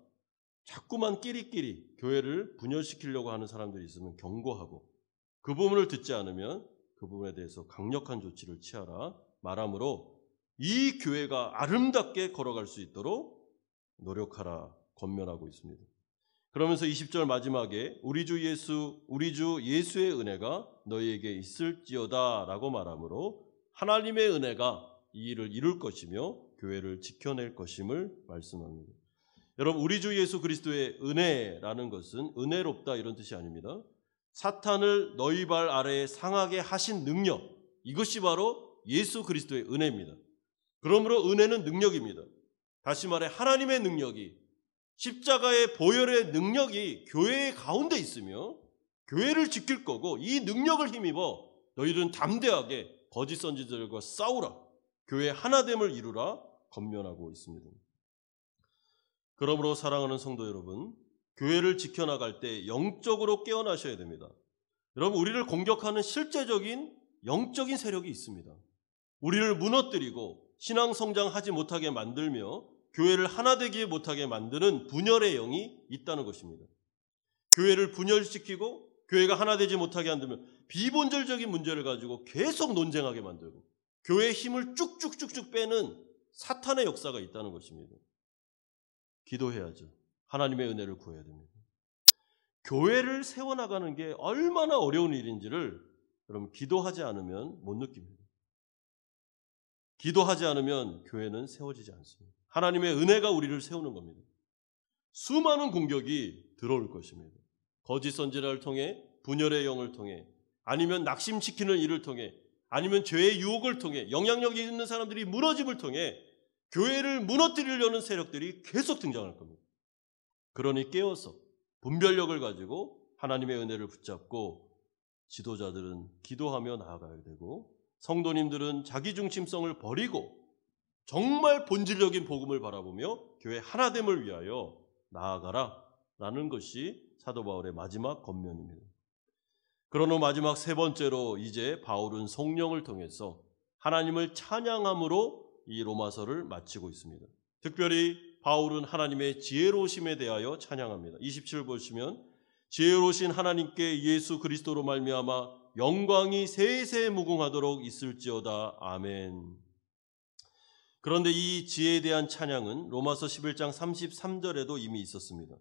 자꾸만 끼리끼리 교회를 분열시키려고 하는 사람들이 있으면 경고하고 그 부분을 듣지 않으면 그 부분에 대해서 강력한 조치를 취하라 말하므로 이 교회가 아름답게 걸어갈 수 있도록 노력하라 권면하고 있습니다. 그러면서 20절 마지막에 우리 주 예수의 은혜가 너희에게 있을지어다 라고 말하므로 하나님의 은혜가 이 일을 이룰 것이며 교회를 지켜낼 것임을 말씀합니다. 여러분, 우리 주 예수 그리스도의 은혜라는 것은 은혜롭다 이런 뜻이 아닙니다. 사탄을 너희 발 아래에 상하게 하신 능력, 이것이 바로 예수 그리스도의 은혜입니다. 그러므로 은혜는 능력입니다. 다시 말해 하나님의 능력이, 십자가의 보혈의 능력이 교회의 가운데 있으며 교회를 지킬 거고, 이 능력을 힘입어 너희들은 담대하게 거짓 선지자들과 싸우라, 교회 하나됨을 이루라 권면하고 있습니다. 그러므로 사랑하는 성도 여러분, 교회를 지켜나갈 때 영적으로 깨어나셔야 됩니다. 여러분, 우리를 공격하는 실제적인 영적인 세력이 있습니다. 우리를 무너뜨리고 신앙 성장하지 못하게 만들며 교회를 하나 되지 못하게 만드는 분열의 영이 있다는 것입니다. 교회를 분열시키고 교회가 하나 되지 못하게 만들면 비본질적인 문제를 가지고 계속 논쟁하게 만들고 교회의 힘을 쭉쭉쭉쭉 빼는 사탄의 역사가 있다는 것입니다. 기도해야죠. 하나님의 은혜를 구해야 됩니다. 교회를 세워나가는 게 얼마나 어려운 일인지를 여러분 기도하지 않으면 못 느낍니다. 기도하지 않으면 교회는 세워지지 않습니다. 하나님의 은혜가 우리를 세우는 겁니다. 수많은 공격이 들어올 것입니다. 거짓 선지자를 통해, 분열의 영을 통해, 아니면 낙심시키는 일을 통해, 아니면 죄의 유혹을 통해, 영향력이 있는 사람들이 무너짐을 통해 교회를 무너뜨리려는 세력들이 계속 등장할 겁니다. 그러니 깨어서 분별력을 가지고 하나님의 은혜를 붙잡고 지도자들은 기도하며 나아가야 되고 성도님들은 자기중심성을 버리고 정말 본질적인 복음을 바라보며 교회 하나됨을 위하여 나아가라 라는 것이 사도 바울의 마지막 권면입니다. 그러나 마지막 세 번째로 이제 바울은 성령을 통해서 하나님을 찬양함으로 이 로마서를 마치고 있습니다. 특별히 바울은 하나님의 지혜로우심에 대하여 찬양합니다. 27절 보시면 지혜로우신 하나님께 예수 그리스도로 말미암아 영광이 세세 무궁하도록 있을지어다. 아멘. 그런데 이 지혜에 대한 찬양은 로마서 11장 33절에도 이미 있었습니다.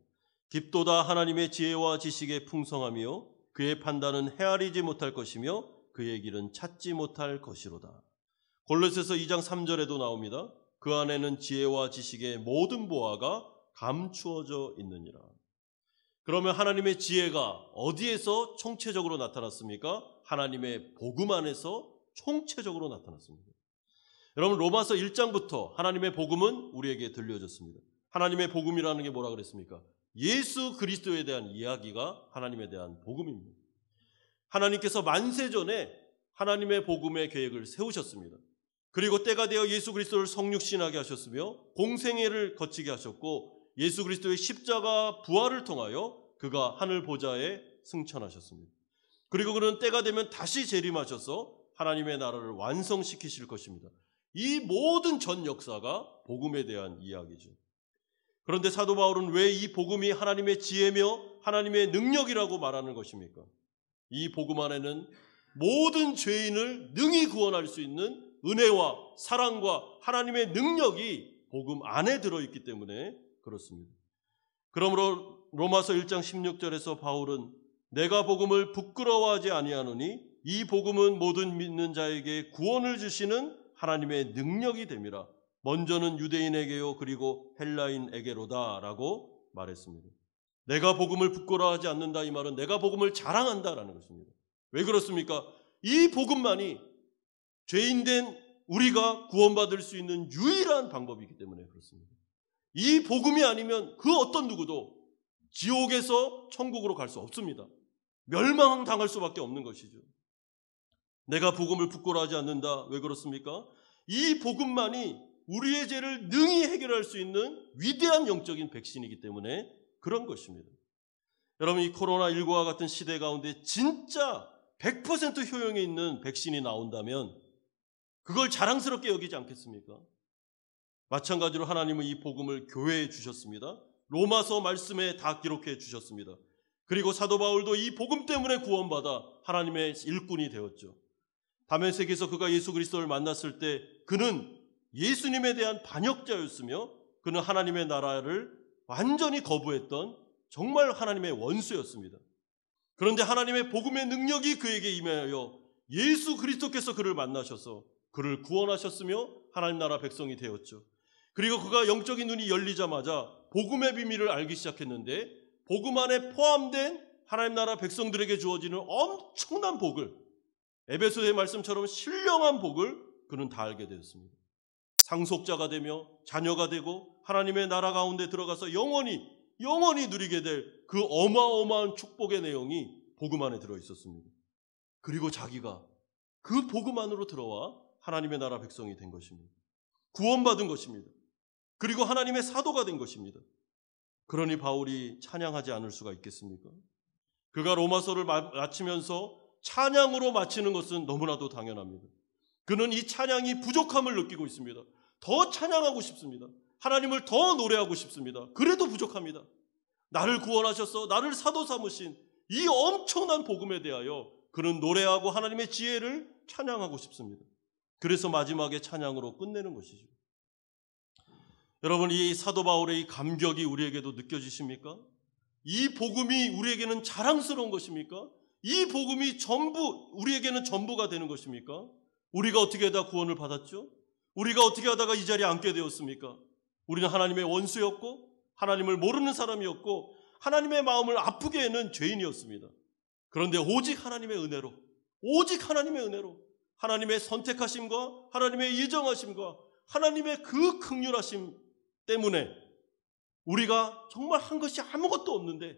깊도다 하나님의 지혜와 지식의 풍성하며 그의 판단은 헤아리지 못할 것이며 그의 길은 찾지 못할 것이로다. 골로새서 2장 3절에도 나옵니다. 그 안에는 지혜와 지식의 모든 보화가 감추어져 있느니라. 그러면 하나님의 지혜가 어디에서 총체적으로 나타났습니까? 하나님의 복음 안에서 총체적으로 나타났습니다. 여러분, 로마서 1장부터 하나님의 복음은 우리에게 들려졌습니다. 하나님의 복음이라는 게 뭐라 그랬습니까? 예수 그리스도에 대한 이야기가 하나님에 대한 복음입니다. 하나님께서 만세전에 하나님의 복음의 계획을 세우셨습니다. 그리고 때가 되어 예수 그리스도를 성육신하게 하셨으며 공생애를 거치게 하셨고 예수 그리스도의 십자가 부활을 통하여 그가 하늘 보좌에 승천하셨습니다. 그리고 그는 때가 되면 다시 재림하셔서 하나님의 나라를 완성시키실 것입니다. 이 모든 전 역사가 복음에 대한 이야기죠. 그런데 사도 바울은 왜 이 복음이 하나님의 지혜며 하나님의 능력이라고 말하는 것입니까? 이 복음 안에는 모든 죄인을 능히 구원할 수 있는 은혜와 사랑과 하나님의 능력이 복음 안에 들어있기 때문에 그렇습니다. 그러므로 로마서 1장 16절에서 바울은 내가 복음을 부끄러워하지 아니하노니 이 복음은 모든 믿는 자에게 구원을 주시는 하나님의 능력이 됨이라. 먼저는 유대인에게요 그리고 헬라인에게로다 라고 말했습니다. 내가 복음을 부끄러워하지 않는다, 이 말은 내가 복음을 자랑한다라는 것입니다. 왜 그렇습니까? 이 복음만이 죄인된 우리가 구원받을 수 있는 유일한 방법이기 때문에 그렇습니다. 이 복음이 아니면 그 어떤 누구도 지옥에서 천국으로 갈 수 없습니다. 멸망당할 수밖에 없는 것이죠. 내가 복음을 부끄러워하지 않는다. 왜 그렇습니까? 이 복음만이 우리의 죄를 능히 해결할 수 있는 위대한 영적인 백신이기 때문에 그런 것입니다. 여러분, 이 코로나19와 같은 시대 가운데 진짜 100% 효용이 있는 백신이 나온다면 그걸 자랑스럽게 여기지 않겠습니까? 마찬가지로 하나님은 이 복음을 교회에 주셨습니다. 로마서 말씀에 다 기록해 주셨습니다. 그리고 사도 바울도 이 복음 때문에 구원받아 하나님의 일꾼이 되었죠. 다메섹에서 그가 예수 그리스도를 만났을 때 그는 예수님에 대한 반역자였으며 그는 하나님의 나라를 완전히 거부했던 정말 하나님의 원수였습니다. 그런데 하나님의 복음의 능력이 그에게 임하여 예수 그리스도께서 그를 만나셔서 그를 구원하셨으며 하나님 나라 백성이 되었죠. 그리고 그가 영적인 눈이 열리자마자 복음의 비밀을 알기 시작했는데 복음 안에 포함된 하나님 나라 백성들에게 주어지는 엄청난 복을, 에베소의 말씀처럼 신령한 복을 그는 다 알게 되었습니다. 상속자가 되며 자녀가 되고 하나님의 나라 가운데 들어가서 영원히 누리게 될 그 어마어마한 축복의 내용이 복음 안에 들어 있었습니다. 그리고 자기가 그 복음 안으로 들어와 하나님의 나라 백성이 된 것입니다. 구원받은 것입니다. 그리고 하나님의 사도가 된 것입니다. 그러니 바울이 찬양하지 않을 수가 있겠습니까? 그가 로마서를 마치면서 찬양으로 마치는 것은 너무나도 당연합니다. 그는 이 찬양이 부족함을 느끼고 있습니다. 더 찬양하고 싶습니다. 하나님을 더 노래하고 싶습니다. 그래도 부족합니다. 나를 구원하셔서 나를 사도 삼으신 이 엄청난 복음에 대하여 그는 노래하고 하나님의 지혜를 찬양하고 싶습니다. 그래서 마지막에 찬양으로 끝내는 것이죠. 여러분, 이 사도 바울의 이 감격이 우리에게도 느껴지십니까? 이 복음이 우리에게는 자랑스러운 것입니까? 이 복음이 우리에게는 전부가 되는 것입니까? 우리가 어떻게 하다 구원을 받았죠? 우리가 어떻게 하다가 이 자리에 앉게 되었습니까? 우리는 하나님의 원수였고 하나님을 모르는 사람이었고 하나님의 마음을 아프게 하는 죄인이었습니다. 그런데 오직 하나님의 은혜로 하나님의 선택하심과 하나님의 예정하심과 하나님의 그 긍휼하심 때문에 우리가 정말 한 것이 아무것도 없는데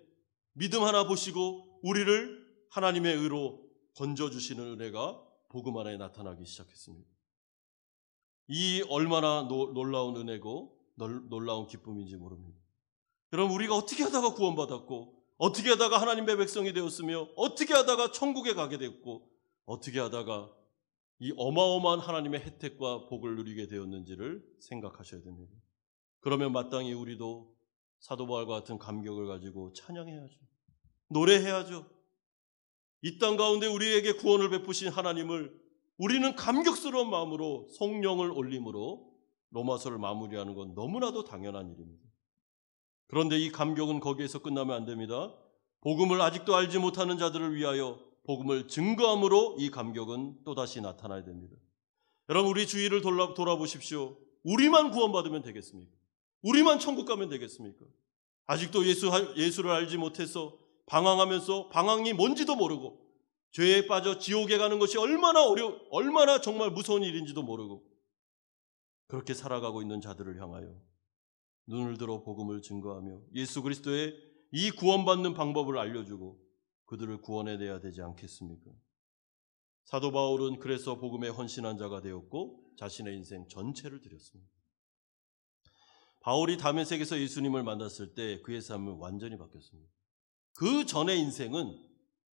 믿음 하나 보시고 우리를 하나님의 의로 건져주시는 은혜가 복음 안에 나타나기 시작했습니다. 이 얼마나 놀라운 은혜고 놀라운 기쁨인지 모릅니다. 여러분, 우리가 어떻게 하다가 구원받았고 어떻게 하다가 하나님의 백성이 되었으며 어떻게 하다가 천국에 가게 됐고 어떻게 하다가 이 어마어마한 하나님의 혜택과 복을 누리게 되었는지를 생각하셔야 됩니다. 그러면 마땅히 우리도 사도 바울과 같은 감격을 가지고 찬양해야죠. 노래해야죠. 이 땅 가운데 우리에게 구원을 베푸신 하나님을 우리는 감격스러운 마음으로 성령을 올림으로 로마서를 마무리하는 건 너무나도 당연한 일입니다. 그런데 이 감격은 거기에서 끝나면 안 됩니다. 복음을 아직도 알지 못하는 자들을 위하여 복음을 증거함으로 이 감격은 또다시 나타나야 됩니다. 여러분, 우리 주위를 돌아보십시오. 우리만 구원받으면 되겠습니까? 우리만 천국 가면 되겠습니까? 아직도 예수를 알지 못해서 방황하면서 방황이 뭔지도 모르고 죄에 빠져 지옥에 가는 것이 얼마나 정말 무서운 일인지도 모르고 그렇게 살아가고 있는 자들을 향하여 눈을 들어 복음을 증거하며 예수 그리스도의 이 구원받는 방법을 알려주고 그들을 구원해내야 되지 않겠습니까? 사도 바울은 그래서 복음에 헌신한 자가 되었고 자신의 인생 전체를 드렸습니다. 바울이 다메섹에서 예수님을 만났을 때 그의 삶은 완전히 바뀌었습니다. 그 전의 인생은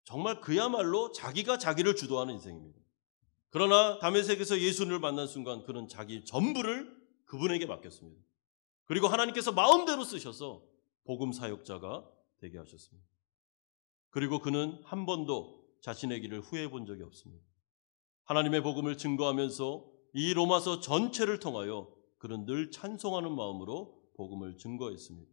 정말 그야말로 자기가 자기를 주도하는 인생입니다. 그러나 다메섹에서 예수님을 만난 순간 그는 자기 전부를 그분에게 맡겼습니다. 그리고 하나님께서 마음대로 쓰셔서 복음 사역자가 되게 하셨습니다. 그리고 그는 한 번도 자신의 길을 후회해 본 적이 없습니다. 하나님의 복음을 증거하면서 이 로마서 전체를 통하여 그는 늘 찬송하는 마음으로 복음을 증거했습니다.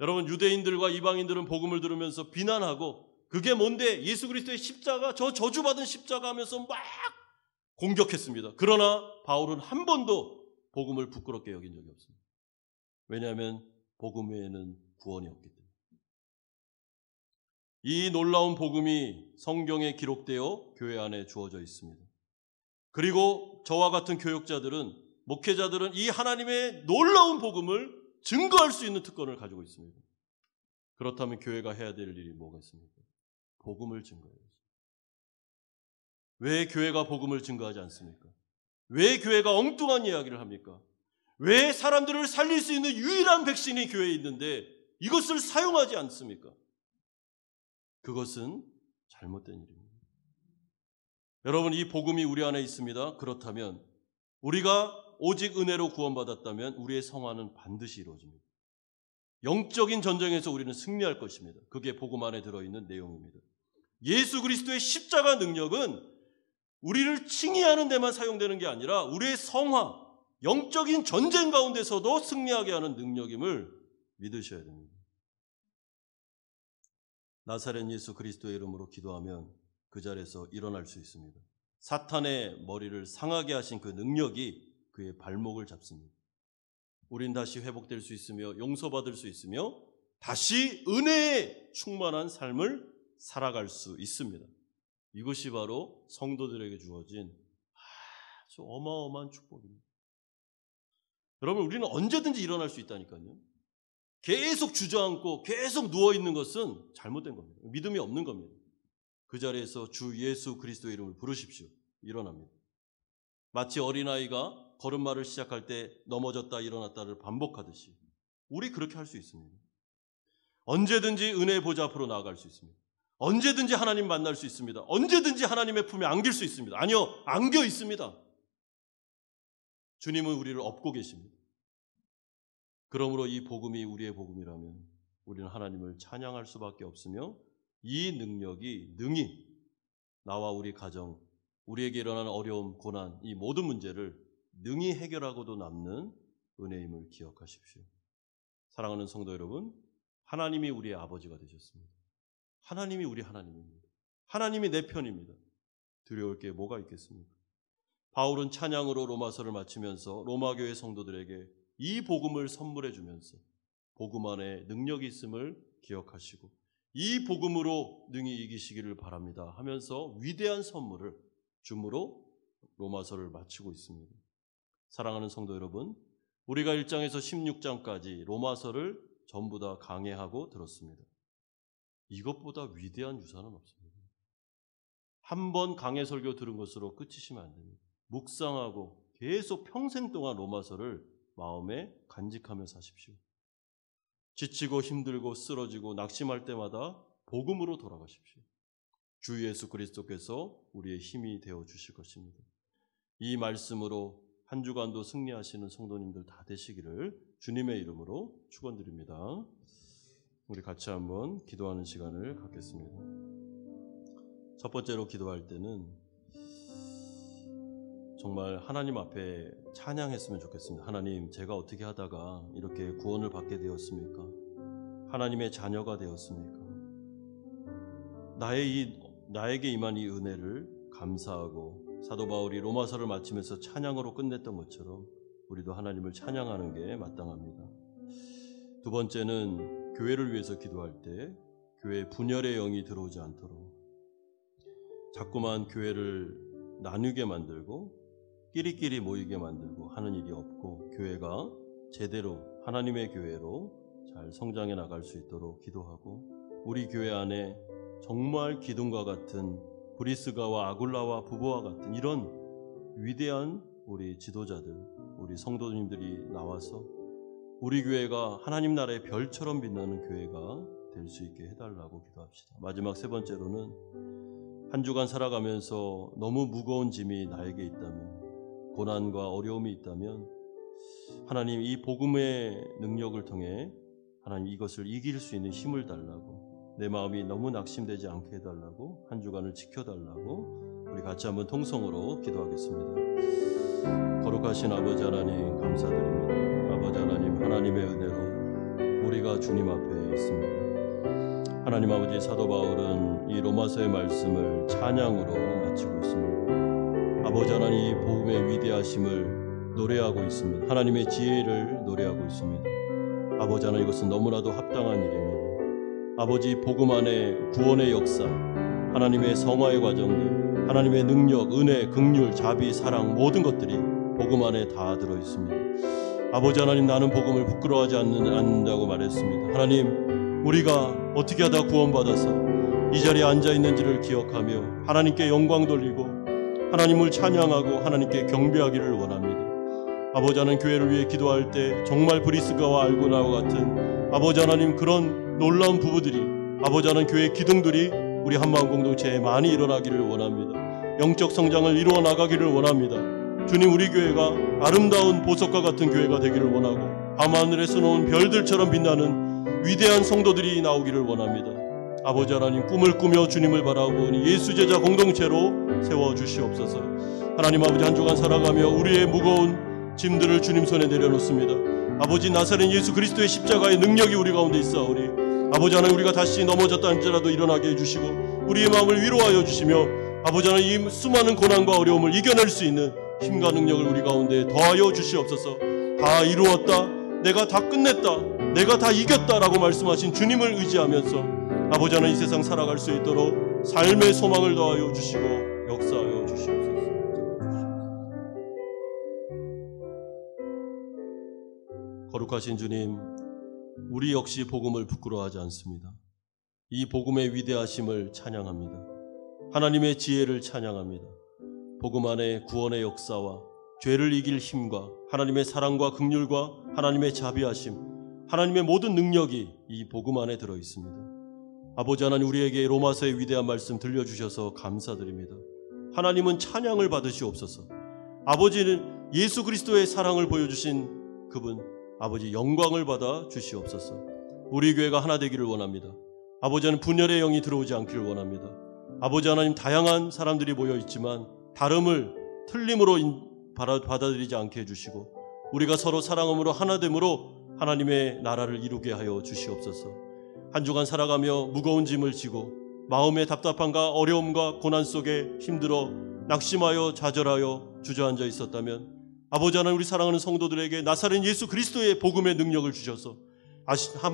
여러분, 유대인들과 이방인들은 복음을 들으면서 비난하고 그게 뭔데 예수 그리스도의 십자가, 저 저주받은 십자가 하면서 막 공격했습니다. 그러나 바울은 한 번도 복음을 부끄럽게 여긴 적이 없습니다. 왜냐하면 복음 외에는 구원이 없기 때문에. 이 놀라운 복음이 성경에 기록되어 교회 안에 주어져 있습니다. 그리고 저와 같은 교역자들은, 목회자들은 이 하나님의 놀라운 복음을 증거할 수 있는 특권을 가지고 있습니다. 그렇다면 교회가 해야 될 일이 뭐가 있습니까? 복음을 증거해야죠. 왜 교회가 복음을 증거하지 않습니까? 왜 교회가 엉뚱한 이야기를 합니까? 왜 사람들을 살릴 수 있는 유일한 백신이 교회에 있는데 이것을 사용하지 않습니까? 그것은 잘못된 일입니다. 여러분, 이 복음이 우리 안에 있습니다. 그렇다면 우리가 오직 은혜로 구원받았다면 우리의 성화는 반드시 이루어집니다. 영적인 전쟁에서 우리는 승리할 것입니다. 그게 복음 안에 들어있는 내용입니다. 예수 그리스도의 십자가 능력은 우리를 칭의하는 데만 사용되는 게 아니라 우리의 성화, 영적인 전쟁 가운데서도 승리하게 하는 능력임을 믿으셔야 됩니다. 나사렛 예수 그리스도의 이름으로 기도하면 그 자리에서 일어날 수 있습니다. 사탄의 머리를 상하게 하신 그 능력이 그의 발목을 잡습니다. 우린 다시 회복될 수 있으며 용서받을 수 있으며 다시 은혜에 충만한 삶을 살아갈 수 있습니다. 이것이 바로 성도들에게 주어진 아주 어마어마한 축복입니다. 여러분, 우리는 언제든지 일어날 수 있다니까요. 계속 주저앉고 계속 누워있는 것은 잘못된 겁니다. 믿음이 없는 겁니다. 그 자리에서 주 예수 그리스도의 이름을 부르십시오. 일어납니다. 마치 어린아이가 걸음마를 시작할 때 넘어졌다 일어났다를 반복하듯이 우리 그렇게 할 수 있습니다. 언제든지 은혜의 보좌 앞으로 나아갈 수 있습니다. 언제든지 하나님 만날 수 있습니다. 언제든지 하나님의 품에 안길 수 있습니다. 아니요, 안겨 있습니다. 주님은 우리를 업고 계십니다. 그러므로 이 복음이 우리의 복음이라면 우리는 하나님을 찬양할 수밖에 없으며 이 능력이 능히 나와 우리 가정, 우리에게 일어나는 어려움, 고난, 이 모든 문제를 능히 해결하고도 남는 은혜임을 기억하십시오. 사랑하는 성도 여러분, 하나님이 우리의 아버지가 되셨습니다. 하나님이 우리 하나님입니다. 하나님이 내 편입니다. 두려울 게 뭐가 있겠습니까? 바울은 찬양으로 로마서를 마치면서 로마교회 성도들에게 이 복음을 선물해 주면서 복음 안에 능력이 있음을 기억하시고 이 복음으로 능히 이기시기를 바랍니다 하면서 위대한 선물을 줌으로 로마서를 마치고 있습니다. 사랑하는 성도 여러분, 우리가 1장에서 16장까지 로마서를 전부 다 강해하고 들었습니다. 이것보다 위대한 유산은 없습니다. 한 번 강해 설교 들은 것으로 끝이시면 안 됩니다. 묵상하고 계속 평생 동안 로마서를 마음에 간직하며 사십시오. 지치고 힘들고 쓰러지고 낙심할 때마다 복음으로 돌아가십시오. 주 예수 그리스도께서 우리의 힘이 되어 주실 것입니다. 이 말씀으로 한 주간도 승리하시는 성도님들 다 되시기를 주님의 이름으로 축원드립니다. 우리 같이 한번 기도하는 시간을 갖겠습니다. 첫 번째로 기도할 때는 정말 하나님 앞에 찬양했으면 좋겠습니다. 하나님, 제가 어떻게 하다가 이렇게 구원을 받게 되었습니까? 하나님의 자녀가 되었습니까? 나에게 임한 이 은혜를 감사하고 사도 바울이 로마서를 마치면서 찬양으로 끝냈던 것처럼 우리도 하나님을 찬양하는 게 마땅합니다. 두 번째는 교회를 위해서 기도할 때 교회 분열의 영이 들어오지 않도록 자꾸만 교회를 나누게 만들고 끼리끼리 모이게 만들고 하는 일이 없고 교회가 제대로 하나님의 교회로 잘 성장해 나갈 수 있도록 기도하고 우리 교회 안에 정말 기둥과 같은 브리스가와 아굴라와 부보와 같은 이런 위대한 우리 지도자들, 우리 성도님들이 나와서 우리 교회가 하나님 나라의 별처럼 빛나는 교회가 될 수 있게 해달라고 기도합시다. 마지막 세 번째로는 한 주간 살아가면서 너무 무거운 짐이 나에게 있다면, 고난과 어려움이 있다면 하나님 이 복음의 능력을 통해 하나님 이것을 이길 수 있는 힘을 달라고, 내 마음이 너무 낙심되지 않게 해달라고, 한 주간을 지켜달라고 우리 같이 한번 통성으로 기도하겠습니다. 거룩하신 아버지 하나님 감사드립니다. 아버지 하나님, 하나님의 은혜로 우리가 주님 앞에 있습니다. 하나님 아버지, 사도 바울은 이 로마서의 말씀을 찬양으로 마치고 있습니다. 아버지 하나님, 이 복음의 위대하심을 노래하고 있습니다. 하나님의 지혜를 노래하고 있습니다. 아버지 하나님, 이것은 너무나도 합당한 일입니다. 아버지, 복음 안에 구원의 역사, 하나님의 성화의 과정들, 하나님의 능력, 은혜, 긍휼, 자비, 사랑, 모든 것들이 복음 안에 다 들어있습니다. 아버지 하나님, 나는 복음을 부끄러워하지 않는다고 말했습니다. 하나님, 우리가 어떻게 하다 구원받아서 이 자리에 앉아있는지를 기억하며 하나님께 영광 돌리고 하나님을 찬양하고 하나님께 경배하기를 원합니다. 아버지 하나님, 교회를 위해 기도할 때 정말 브리스가와 알고나와 같은 아버지 하나님 그런 놀라운 부부들이, 아버지 하나님 교회의 기둥들이 우리 한마음 공동체에 많이 일어나기를 원합니다. 영적 성장을 이루어 나가기를 원합니다. 주님, 우리 교회가 아름다운 보석과 같은 교회가 되기를 원하고 밤하늘에서 놓은 별들처럼 빛나는 위대한 성도들이 나오기를 원합니다. 아버지 하나님, 꿈을 꾸며 주님을 바라보니 예수 제자 공동체로 세워주시옵소서. 하나님 아버지, 한 주간 살아가며 우리의 무거운 짐들을 주님 손에 내려놓습니다. 아버지, 나사렛 예수 그리스도의 십자가의 능력이 우리 가운데 있사오니 아버지 하나님, 우리가 다시 넘어졌다 할지라도 일어나게 해주시고 우리의 마음을 위로하여 주시며 아버지 하나님, 이 수많은 고난과 어려움을 이겨낼 수 있는 힘과 능력을 우리 가운데 더하여 주시옵소서. 다 이루었다, 내가 다 끝냈다, 내가 다 이겼다라고 말씀하신 주님을 의지하면서 아버지 하나님, 이 세상 살아갈 수 있도록 삶의 소망을 더하여 주시고 역사하여 주시옵소서. 거룩하신 주님, 우리 역시 복음을 부끄러워하지 않습니다. 이 복음의 위대하심을 찬양합니다. 하나님의 지혜를 찬양합니다. 복음 안에 구원의 역사와 죄를 이길 힘과 하나님의 사랑과 긍휼과 하나님의 자비하심, 하나님의 모든 능력이 이 복음 안에 들어 있습니다. 아버지 하나님, 우리에게 로마서의 위대한 말씀 들려주셔서 감사드립니다. 하나님은 찬양을 받으시옵소서. 아버지는 예수 그리스도의 사랑을 보여주신 그분, 아버지 영광을 받아 주시옵소서. 우리 교회가 하나 되기를 원합니다. 아버지는 분열의 영이 들어오지 않기를 원합니다. 아버지 하나님, 다양한 사람들이 모여 있지만 다름을 틀림으로 받아들이지 않게 해주시고 우리가 서로 사랑함으로 하나됨으로 하나님의 나라를 이루게 하여 주시옵소서. 한 주간 살아가며 무거운 짐을 지고 마음의 답답함과 어려움과 고난 속에 힘들어 낙심하여 좌절하여 주저앉아 있었다면 아버지 하나님, 우리 사랑하는 성도들에게 나사렛 예수 그리스도의 복음의 능력을 주셔서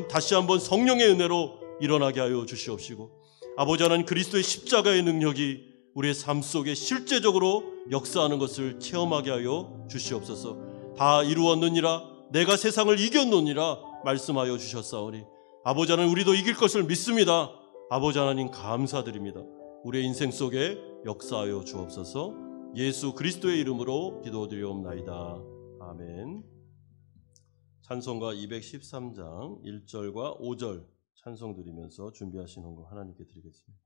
다시 한번 성령의 은혜로 일어나게 하여 주시옵시고 아버지 하나님, 그리스도의 십자가의 능력이 우리의 삶 속에 실제적으로 역사하는 것을 체험하게 하여 주시옵소서. 다 이루었느니라, 내가 세상을 이겼느니라 말씀하여 주셨사오니 아버지 하나님, 우리도 이길 것을 믿습니다. 아버지 하나님, 감사드립니다. 우리의 인생 속에 역사하여 주옵소서. 예수 그리스도의 이름으로 기도드리옵나이다. 아멘. 찬송가 213장 1절과 5절 찬송 드리면서 준비하신 헌금 하나님께 드리겠습니다.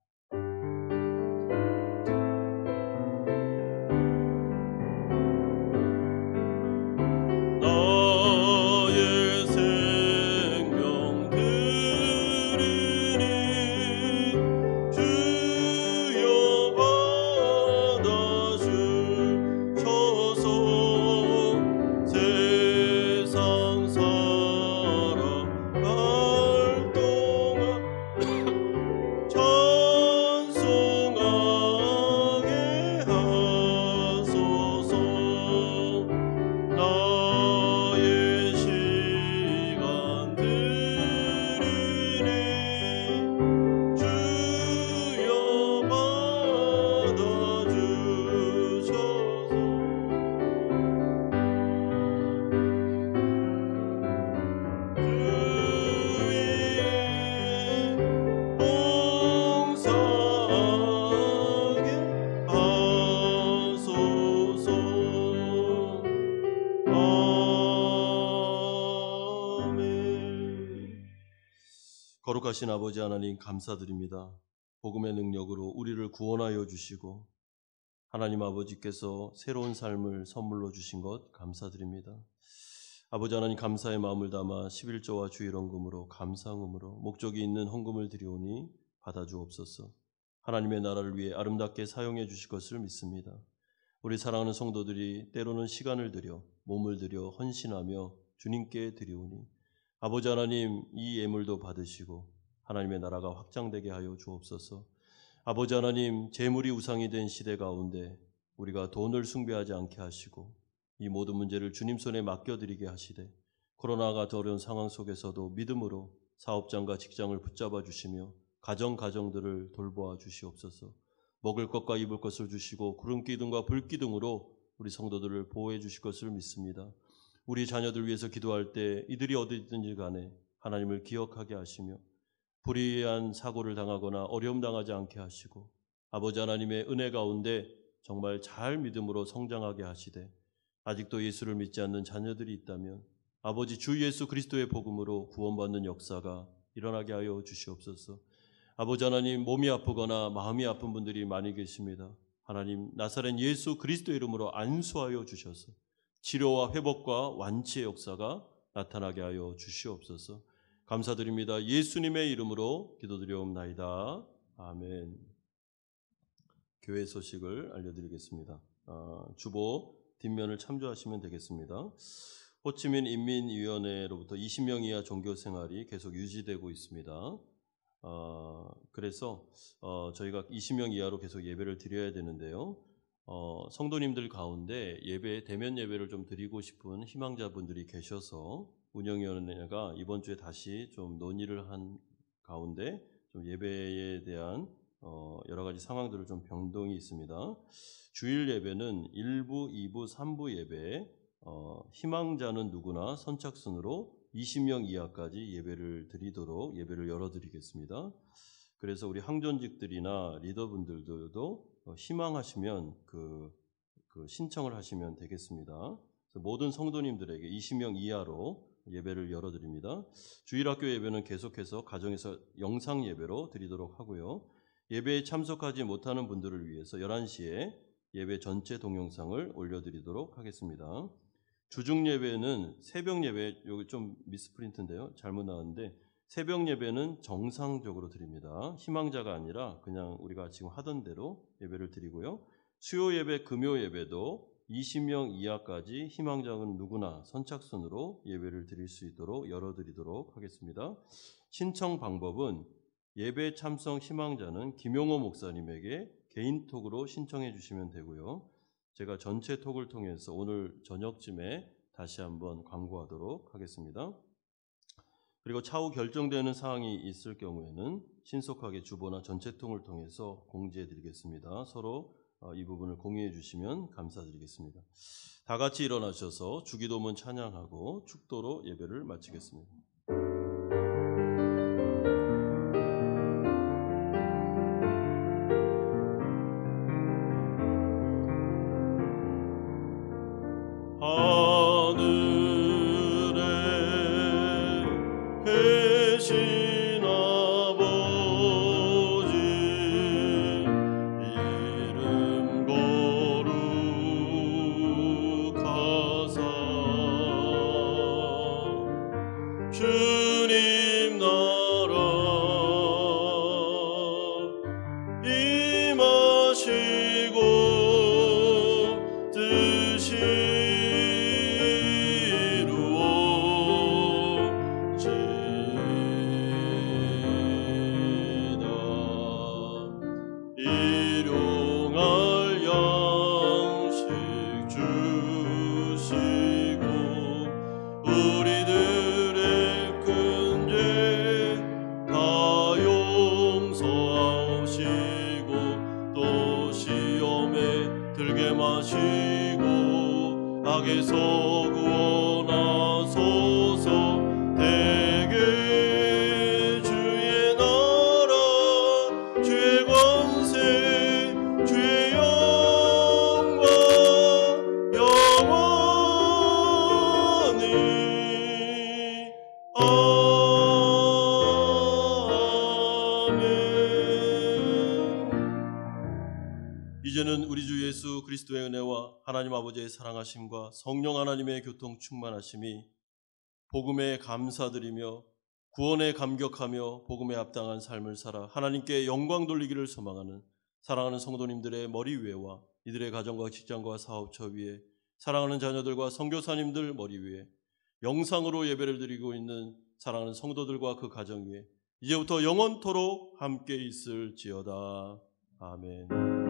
거룩하신 아버지 하나님, 감사드립니다. 복음의 능력으로 우리를 구원하여 주시고 하나님 아버지께서 새로운 삶을 선물로 주신 것 감사드립니다. 아버지 하나님, 감사의 마음을 담아 11조와 주일헌금으로 감사함으로 목적이 있는 헌금을 드리오니 받아주옵소서. 하나님의 나라를 위해 아름답게 사용해 주실 것을 믿습니다. 우리 사랑하는 성도들이 때로는 시간을 들여 몸을 들여 헌신하며 주님께 드리오니 아버지 하나님, 이 예물도 받으시고 하나님의 나라가 확장되게 하여 주옵소서. 아버지 하나님, 재물이 우상이 된 시대 가운데 우리가 돈을 숭배하지 않게 하시고 이 모든 문제를 주님 손에 맡겨드리게 하시되 코로나가 더 어려운 상황 속에서도 믿음으로 사업장과 직장을 붙잡아 주시며 가정들을 돌보아 주시옵소서. 먹을 것과 입을 것을 주시고 구름 기둥과 불 기둥으로 우리 성도들을 보호해 주실 것을 믿습니다. 우리 자녀들 위해서 기도할 때 이들이 어디든지 간에 하나님을 기억하게 하시며 불의한 사고를 당하거나 어려움 당하지 않게 하시고 아버지 하나님의 은혜 가운데 정말 잘 믿음으로 성장하게 하시되 아직도 예수를 믿지 않는 자녀들이 있다면 아버지 주 예수 그리스도의 복음으로 구원받는 역사가 일어나게 하여 주시옵소서. 아버지 하나님, 몸이 아프거나 마음이 아픈 분들이 많이 계십니다. 하나님, 나사렛 예수 그리스도의 이름으로 안수하여 주셔서 치료와 회복과 완치의 역사가 나타나게 하여 주시옵소서. 감사드립니다. 예수님의 이름으로 기도드리옵나이다. 아멘. 교회 소식을 알려드리겠습니다. 주보 뒷면을 참조하시면 되겠습니다. 호치민 인민위원회로부터 20명 이하 종교 생활이 계속 유지되고 있습니다. 그래서 저희가 20명 이하로 계속 예배를 드려야 되는데요. 성도님들 가운데 대면 예배를 좀 드리고 싶은 희망자분들이 계셔서 운영위원회가 이번 주에 다시 좀 논의를 한 가운데 좀 예배에 대한 여러 가지 상황들을 좀 변동이 있습니다. 주일 예배는 1부, 2부, 3부 예배 희망자는 누구나 선착순으로 20명 이하까지 예배를 드리도록 예배를 열어드리겠습니다. 그래서 우리 항존직들이나 리더분들도 희망하시면 그 신청을 하시면 되겠습니다. 그래서 모든 성도님들에게 20명 이하로 예배를 열어드립니다. 주일학교 예배는 계속해서 가정에서 영상 예배로 드리도록 하고요. 예배에 참석하지 못하는 분들을 위해서 11시에 예배 전체 동영상을 올려드리도록 하겠습니다. 주중 예배는 새벽 예배, 여기 좀 미스프린트인데요. 잘못 나왔는데 새벽 예배는 정상적으로 드립니다. 희망자가 아니라 그냥 우리가 지금 하던 대로 예배를 드리고요. 수요 예배, 금요 예배도 20명 이하까지 희망자는 누구나 선착순으로 예배를 드릴 수 있도록 열어드리도록 하겠습니다. 신청 방법은 예배 참석 희망자는 김용호 목사님에게 개인톡으로 신청해 주시면 되고요. 제가 전체 톡을 통해서 오늘 저녁쯤에 다시 한번 광고하도록 하겠습니다. 그리고 차후 결정되는 사항이 있을 경우에는 신속하게 주보나 전체 톡을 통해서 공지해 드리겠습니다. 서로 이 부분을 공유해 주시면 감사드리겠습니다. 다 같이 일어나셔서 주기도문 찬양하고 축도로 예배를 마치겠습니다. 계신 아버지 이름 거룩하사 주님 나라 임하시고 뜻이 일용할 양식 주시고 우리들의 큰 죄 다 용서하시고 또 시험에 들게 마시고 악에서 구원하소서. 대개 주의 나라 주의 권세 주의 영광 영원히 아멘. 이제는 우리 주 예수 그리스도의 은혜와 하나님 아버지의 사랑하심과 성령 하나님의 교통 충만하심이 복음에 감사드리며 구원에 감격하며 복음에 합당한 삶을 살아 하나님께 영광 돌리기를 소망하는 사랑하는 성도님들의 머리 위에와 이들의 가정과 직장과 사업처 위에 사랑하는 자녀들과 선교사님들 머리 위에 영상으로 예배를 드리고 있는 사랑하는 성도들과 그 가정 위에 이제부터 영원토록 함께 있을지어다. 아멘.